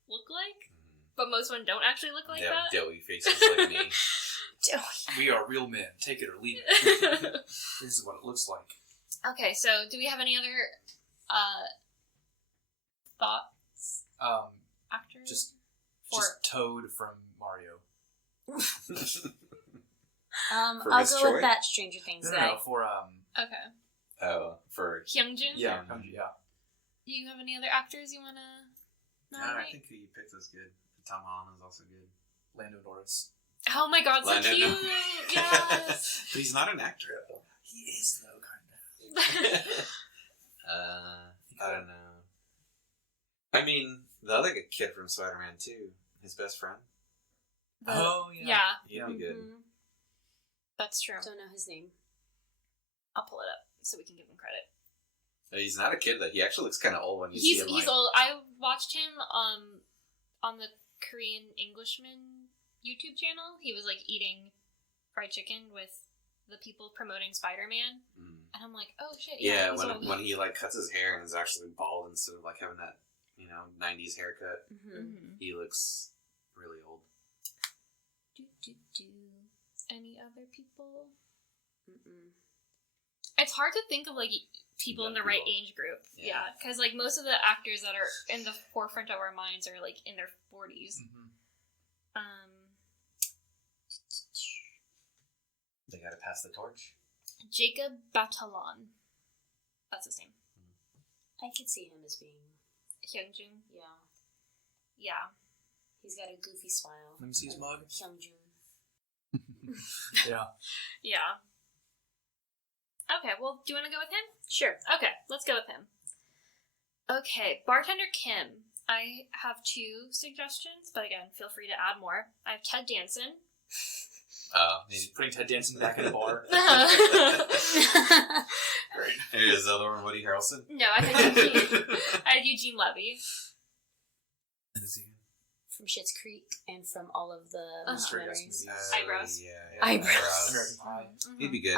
look like. But most men don't actually look like They have that. doughy faces like me. We are real men. Take it or leave it. This is what it looks like. Okay, so do we have any other thoughts, actors? Just For Toad from Mario. For I'll Miss go Choi? with that Stranger Things guy. No, for Okay. Oh, for Hyungjin? yeah, Mhm. yeah. Do you have any other actors you want to no, I nominate? think who you picked was good. Tom Holland is also good. Lando Norris. Oh my god, so Lando cute! Norris. Yes! But he's not an actor though. He is though, kind of. I don't know. I mean, the other kid from Spider-Man 2, his best friend, Oh Yeah. he'd be good. Mhm. That's true. Don't know his name. I'll pull it up so we can give him credit. He's not a kid though. He actually looks kind of old when you see him. He's like, old. I watched him on the Korean Englishman YouTube channel. He was like eating fried chicken with the people promoting Spider-Man, Mm. and I'm like, oh shit, Yeah, he's old. when he like cuts his hair and is actually bald instead of like having that 90s haircut, Mm-hmm. he looks really old. Any other people? Mm-mm. It's hard to think of like people in the right People. age group. Yeah. Yeah, because like most of the actors that are in the forefront of our minds are like in their 40s. They gotta pass the torch. Jacob Batalon. That's his name. I could see him as being. Hyunjin. Yeah. Yeah. He's got a goofy smile. Let me see his mug. Hyungjin. Yeah. Yeah. Okay, well, do you want to go with him? Sure. Okay, let's go with him. Okay, Bartender Kim. I have 2 suggestions, but again, feel free to add more. I have Ted Danson. He's putting Ted Danson back in the bar. Great. Here's the other one, Woody Harrelson. No, I had Eugene Levy. Is he? From Schitt's Creek and from all of the Straight Ass documentaries. movies. Eyebrows. Yeah. Eyebrows. American Pie. He'd be good.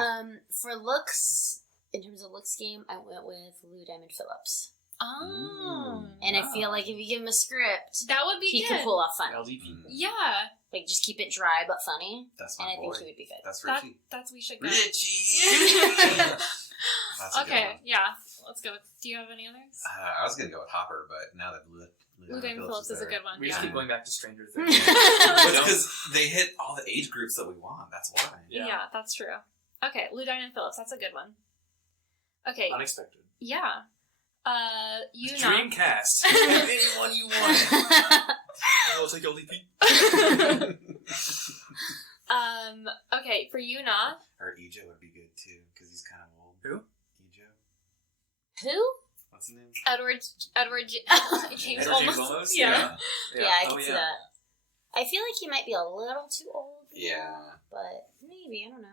For looks, in terms of looks game, I went with Lou Diamond Phillips. Oh. And I feel like if you give him a script, That would be he good. could pull off fun. LDP. Mm. Yeah. Like, just keep it dry but funny. That's And my I boy. think he would be good. That's That, Richie. that's we should go. Richie! That's a good Okay, one. yeah. Let's go. Do you have any others? I was gonna go with Hopper, but now that Lou Diamond Phillips is a good one. We just Yeah. keep going back to Stranger Things. because they hit all the age groups that we want. That's why. Yeah. That's true. Okay, Lou Diamond Phillips. That's a good one. Okay. Unexpected. Yeah. You know. Dreamcast. Anyone you want. I'll take LDP. Okay, for Yuna. Or Ejo would be good too, because he's kind of old. Who? Ejo. Who? What's his name? Edward James Edward James Olmos. Olmos? Yeah. Yeah, I Oh, can see that. I feel like he might be a little too old. Yeah. But maybe, I don't know.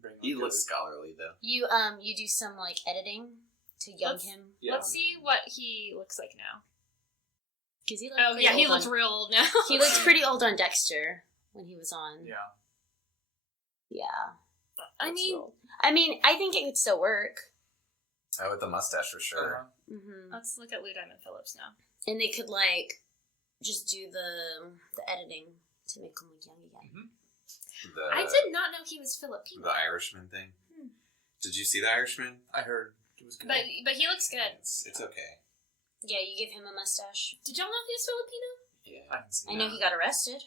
Bring He on looks Cody. scholarly though. You do some like editing to young Let's- him Yeah. Let's see what he looks like now. because he looked. Oh pretty yeah, he old looks on- real old now. He looked pretty old on Dexter when he was on. Yeah. Yeah. I looks mean, old. I think it could still work. Oh, with the mustache for sure. Mm-hmm. let's look at Lou Diamond Phillips now. And they could like just do the editing to make him look young again. The, I did not know he was Filipino. the Irishman thing. Did you see the Irishman? I heard it was good. But he looks good. It's okay. Yeah, you give him a mustache. Did y'all know he was Filipino? Yeah. I can see I know that. he got arrested.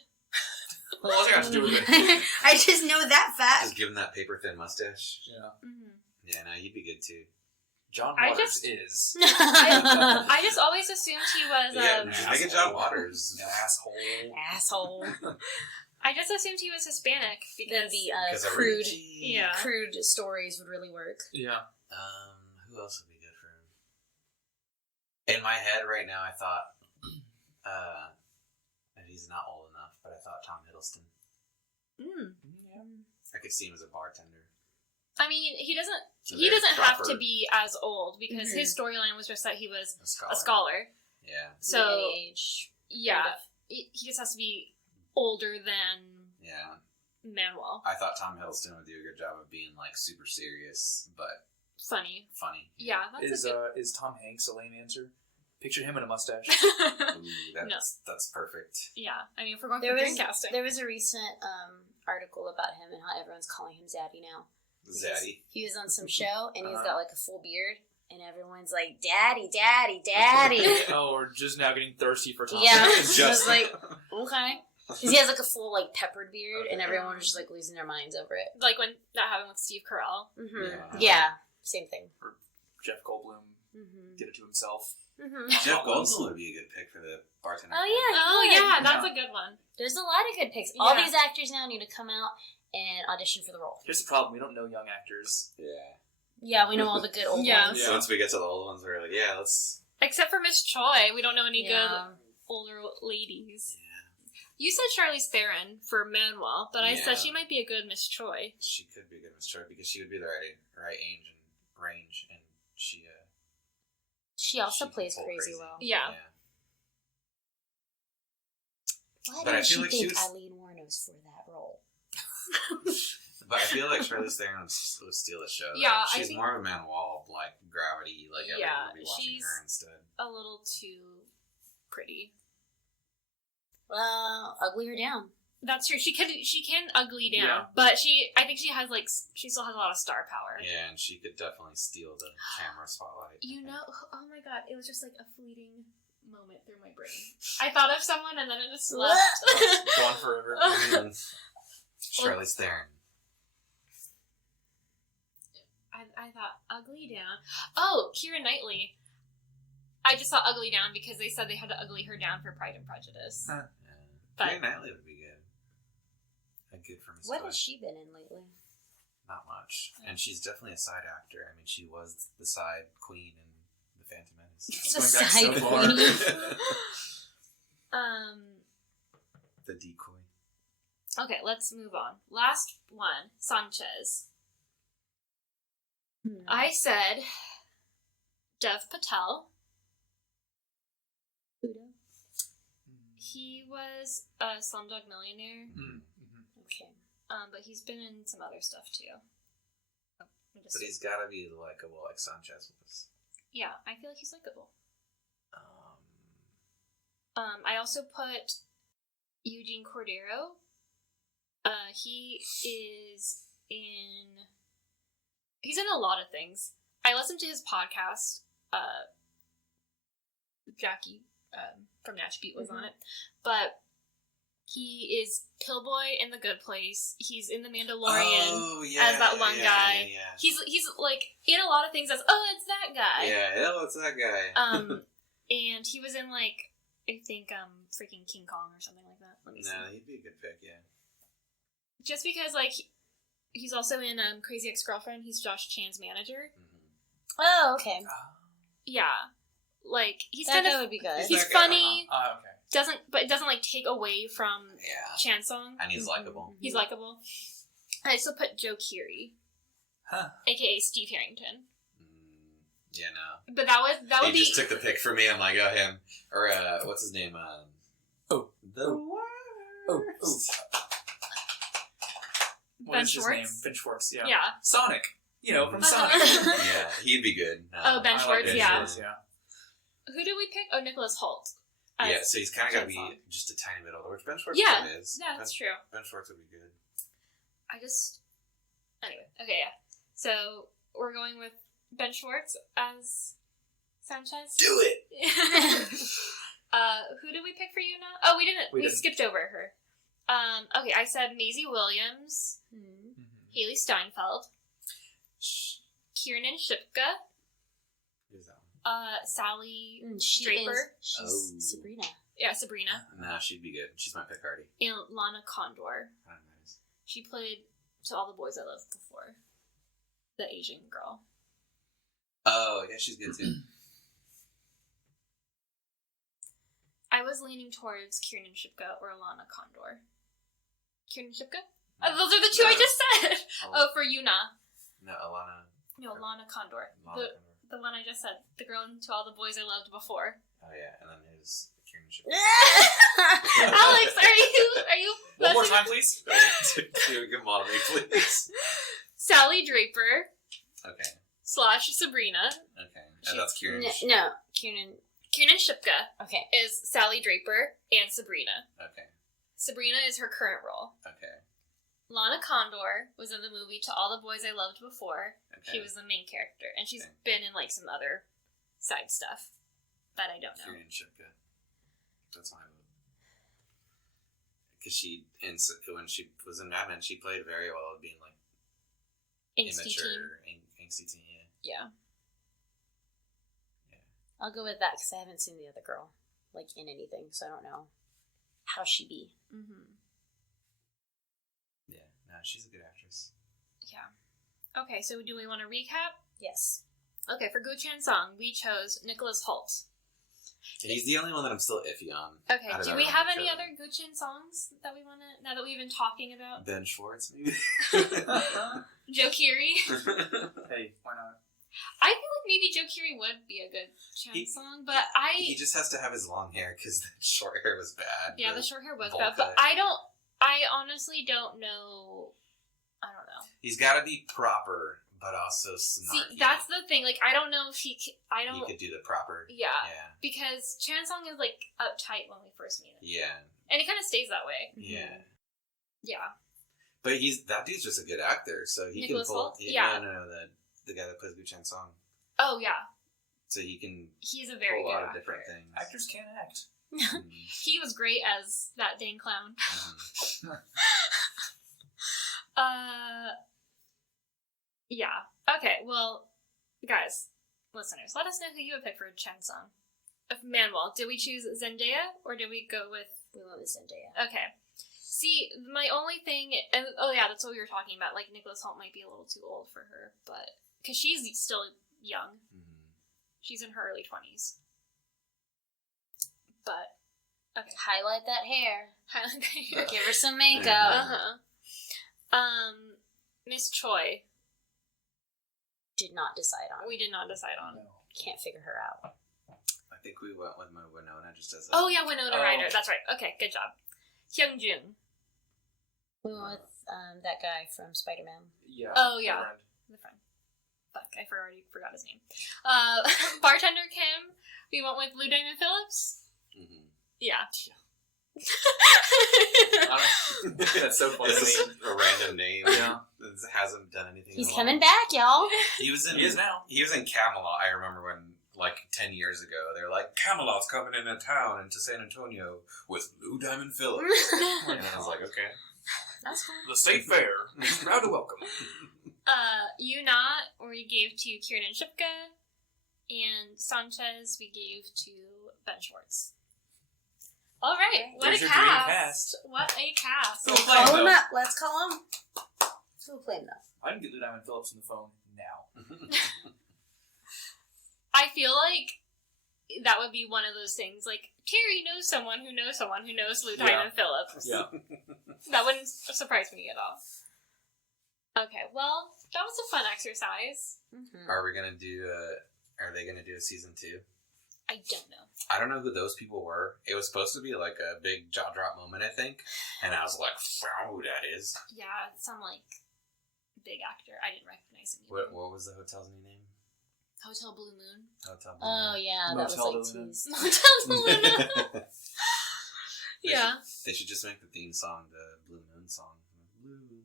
Well, what's it got to do with it? I just know that fact. Just give him that paper thin mustache. Yeah. Mm-hmm. Yeah, no, he'd be good too. John I Waters just- is I just always assumed he was. Yeah, just make it John Waters. Asshole. Asshole. I just assumed he was Hispanic Then because the Because of crude, Richie. Yeah. crude stories would really work. Yeah. Who else would be good for him? In my head right now, I thought that he's not old enough, but I thought Tom Hiddleston. I could see him as a bartender. I mean he doesn't. So He very doesn't have to proper. be as old because his storyline was just that he was A scholar. a scholar. Yeah. So Any age. yeah, kind of. he just has to be older than Yeah. Manuel. I thought Tom Hiddleston would do a good job of being like super serious, but Funny. funny. Yeah, that's Is Tom Hanks a lame answer? Picture him in a mustache. a good. Ooh, that's perfect. Yeah, I mean, if we're going There for was dreamcasting. there was a recent article about him and how everyone's calling him Zaddy now. Zaddy. He was on some show and he's Uh-huh. got like a full beard and everyone's like, Daddy, Daddy, Daddy. Oh, we're just now getting thirsty for Tom Yeah. Hanks. Just like, okay. Because he has like a full like peppered beard, and Okay. everyone was just like losing their minds over it. Like when that happened with Steve Carell. Mm-hmm. Yeah. Yeah, same thing. Jeff Goldblum Mm-hmm. did it to himself. Mm-hmm. Jeff Goldblum would be a good pick for the bartender. Oh yeah, Oh he would. yeah, that's a good one. There's a lot of good picks. All Yeah. these actors now need to come out and audition for the role. Here's the problem: we don't know young actors. Yeah. Yeah, we know all the good old Yeah. ones. Yeah. So once we get to the old ones, we're like, yeah, let's. Except for Miss Choi, we don't know any Yeah. good older ladies. Yeah. You said Charlize Theron for Manuel, but I Yeah. said she might be a good Miss Choi. She could be a good Miss Choi because she would be the right age and range, and she. She also She can plays pull crazy crazy. well. Yeah. Why But I didn't she feel like she think was- Eileen Wuornos for that role? But I feel like Charlize Theron would steal the show. though. Yeah, I she's think- more of a man wall, like gravity, like everyone Yeah, would be watching she's- her instead. A little too pretty. Well, ugly her down. That's true. She can ugly down, Yeah. but I think she still has a lot of star power. Yeah, and she could definitely steal the camera spotlight. You know, oh my god, it was just like a fleeting moment through my brain. I thought of someone and then it just left. Gone forever. Charlize Theron. I thought ugly down. Oh, Keira Knightley. I just saw ugly down because they said they had to ugly her down for Pride and Prejudice. Huh. Yeah. But- Keira Knightley would be good. A good for Miss What Choi. has she been in lately? Not much. And she's definitely a side actor. I mean, she was the side queen in The Phantom Menace. It's The going back side so far. queen. The decoy. Okay, let's move on. Last one, Sanchez. I said Dev Patel. He was a Slumdog Millionaire, Okay. but he's been in some other stuff too. Oh, But he's gotta be likable like Sanchez was. yeah, I feel like he's likable. I also put Eugene Cordero. He's in a lot of things. I listened to his podcast. Jackie from Natch Beat was on it, but he is Pillboy in The Good Place. He's in The Mandalorian. Oh, yeah, as that one guy. Yeah. He's like in a lot of things as it's that guy. Yeah, it's that guy. And he was in like I think freaking King Kong or something like that. Let me see. No, he'd be a good pick, yeah. Just because like he's also in Crazy Ex-Girlfriend. He's Josh Chan's manager. Mm-hmm. Oh, okay. Yeah, like he's That kind guy of would be good. he's that guy, funny. Okay. But it doesn't like take away from Yeah. Chan's song. And he's likable. He's likable. I also put Joe Keery, Huh. aka Steve Harrington. Yeah, no. But that would He be just took the pick for me. I'm like, oh, him. Or, what's his name? Oh. The Oh. What Ben is his Schwartz? name? Ben Schwartz, yeah. Yeah. Sonic. You know, from Sonic. Yeah, he'd be good. Oh, Ben I like Schwartz, Ben yeah. Schwartz, yeah. Who did we pick? Oh, Nicholas Holt. Yeah, so he's kind of got to be Chan's song. just a tiny bit older, which Ben Schwartz Yeah. probably is. Yeah, that's true. Ben Schwartz would be good. Anyway, okay, yeah. So we're going with Ben Schwartz as Sanchez. Do it! Who did we pick for you now? Oh, we didn't. We We didn't. skipped over her. Okay, I said Maisie Williams, Haley Steinfeld, Kiernan Shipka, Who's that one? Sally She Draper. She's Oh. Sabrina. Yeah, Sabrina, Nah, she'd be good. She's my pick already. and Lana Condor. Oh, nice. She played To All the Boys I Loved Before, the Asian girl. Oh, yeah, she's good too. I was leaning towards Kiernan Shipka or Lana Condor. Kiernan Shipka? Those are the two I just said! Oh, for Yuna. No, Alana. No, Lana Condor. Lana The one I just said. The girl in To All the Boys I Loved Before. Oh, yeah, and then his Kieran Shipka. Alex, are you One more messing- time, please. You can model me, please. Sally Draper Okay, / Sabrina. okay. And that's Kieran. No, Kiernan. Kiernan Shipka Okay. is Sally Draper and Sabrina. Okay, Sabrina is her current role. okay, Lana Condor was in the movie To All the Boys I Loved Before. okay. She was the main character, and she's Okay. been in like some other side stuff that I don't know. Kieran Shipka. That's my vote. because when she was in Mad Men, she played very well at being like immature, angsty teen. Yeah. I'll go with that because I haven't seen the other girl like in anything, so I don't know how she be. Mm-hmm. Yeah, no, she's a good actress. Yeah. Okay, so do we want to recap? Yes. Okay, for Gu-chan Song, we chose Nicholas Hoult. He's the only one that I'm still iffy on. Okay, out of do we everyone have that any showed other Gu-chan songs that we want to, now that we've been talking about? Ben Schwartz, maybe? Joe Keery. Hey, why not? I feel like maybe Joe Keery would be a good Chan song, but He just has to have his long hair because the short hair was bad. Yeah, the short hair was bowl bad, but cut. I honestly don't know. I don't know. He's got to be proper, but also snarky. See, that's the thing. Like, I don't know if he could do the proper. Yeah. Yeah. Because Chan Song is, like, uptight when we first meet him. Yeah. And it kind of stays that way. Yeah. Yeah. But that dude's just a good actor, so he Nicholas can pull. Hoult? Yeah. No, the guy that plays Gu-chan Song. Oh, yeah. So he can He's a very pull a good lot actor. of different things. Actors can't act. Mhm. He was great as that dang clown. Mhm. Yeah. Okay, well, guys, listeners, let us know who you would pick for a Chen song. Manuel, did we choose Zendaya, or did we go with... We went with Zendaya. Okay. See, my only thing... And, oh, yeah, that's what we were talking about. Like, Nicholas Hoult might be a little too old for her, but... Because she's still young. Mhm. She's in her early 20s. But, okay. Highlight that hair. Highlight the hair. Give her some makeup. Uh-huh. Miss Choi. Did not decide on. We did not decide on. No. Can't figure her out. I think we went with my Winona just as a... Oh, yeah, Winona Oh. Ryder. That's right. Okay, good job. Hyung Jun. We went with that guy from Spider-Man. Yeah. Oh, yeah. my friend. The friend. Fuck, I already forgot his name. Bartender Kim. We went with Lou Diamond Phillips. Mhm. Yeah. That's so funny. It's just a random name. Yeah. That hasn't done anything. He's in a coming while. back, y'all. He was in. He is now. He was in Camelot. I remember when, like 10 years ago, they're like, Camelot's coming into town into San Antonio with Lou Diamond Phillips, and I was like, okay. That's cool. The State Fair is proud to welcome. You Not, we gave to Kieran and Shipka. And Sanchez, we gave to Ben Schwartz. All right, what There's a your dream cast. cast. What a cast. Go Let's play him, call him though. up. Let's call him. We'll play him though. I can get Lou Diamond Phillips on the phone now. I feel like that would be one of those things, like, Terry knows someone who knows someone who knows Lou Diamond Phillips. Yeah. That wouldn't surprise me at all. Okay, well, that was a fun exercise. Mm-hmm. Are we gonna do? Are they gonna do a season 2? I don't know. I don't know who those people were. It was supposed to be like a big jaw drop moment, I think, and I was like, "I don't know who that is." Yeah, some, like, big actor. I didn't recognize him. What was the hotel's new name? Hotel Blue Moon. Hotel. Oh yeah, that was Motel like Luna. teased. Hotel Blue Moon. Yeah. They should just make the theme song the Blue Moon song. Blue Moon.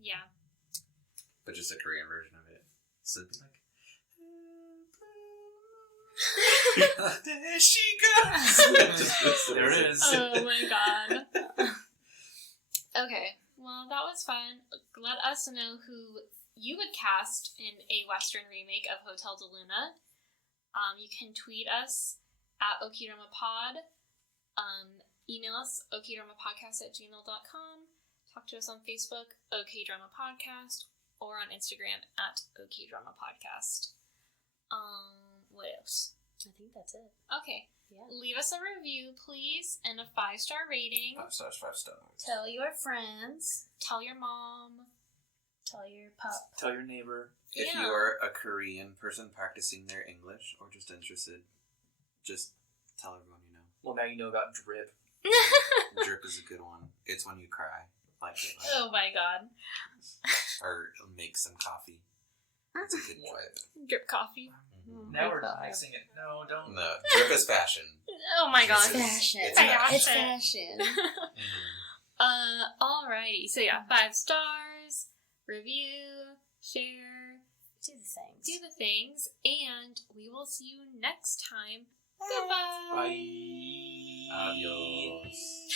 Yeah. But just a Korean version of it. So it'd be like, there she goes. There it is. Oh my god. Okay, well, that was fun. Let us know who you would cast in a Western remake of Hotel de Luna. You can tweet us at okidramapod. Email us, okidramapodcast@gmail.com. Talk to us on Facebook, OKDrama Podcast, or on Instagram at OKDrama Podcast. What else? I think that's it. Okay. Yeah. Leave us a review, please, and a 5-star rating. 5 stars, 5 stars. Tell your friends. Tell your mom. Tell your pup. Tell your neighbor. If Yeah. you are a Korean person practicing their English or just interested, just tell everyone you know. Well, now you know about drip. Drip is a good one. It's when you cry. Like it. Oh my god. Or make some coffee. It's a good wipe. Drip coffee. Mhm. Now we're not mixing it. No, don't. No, drip is fashion. Oh my god. This is- Fashion. It's fashion. It's fashion. Alrighty. So yeah, 5 stars, review, share, Do the things. do the things, and we will see you next time. Goodbye. Bye. Adios.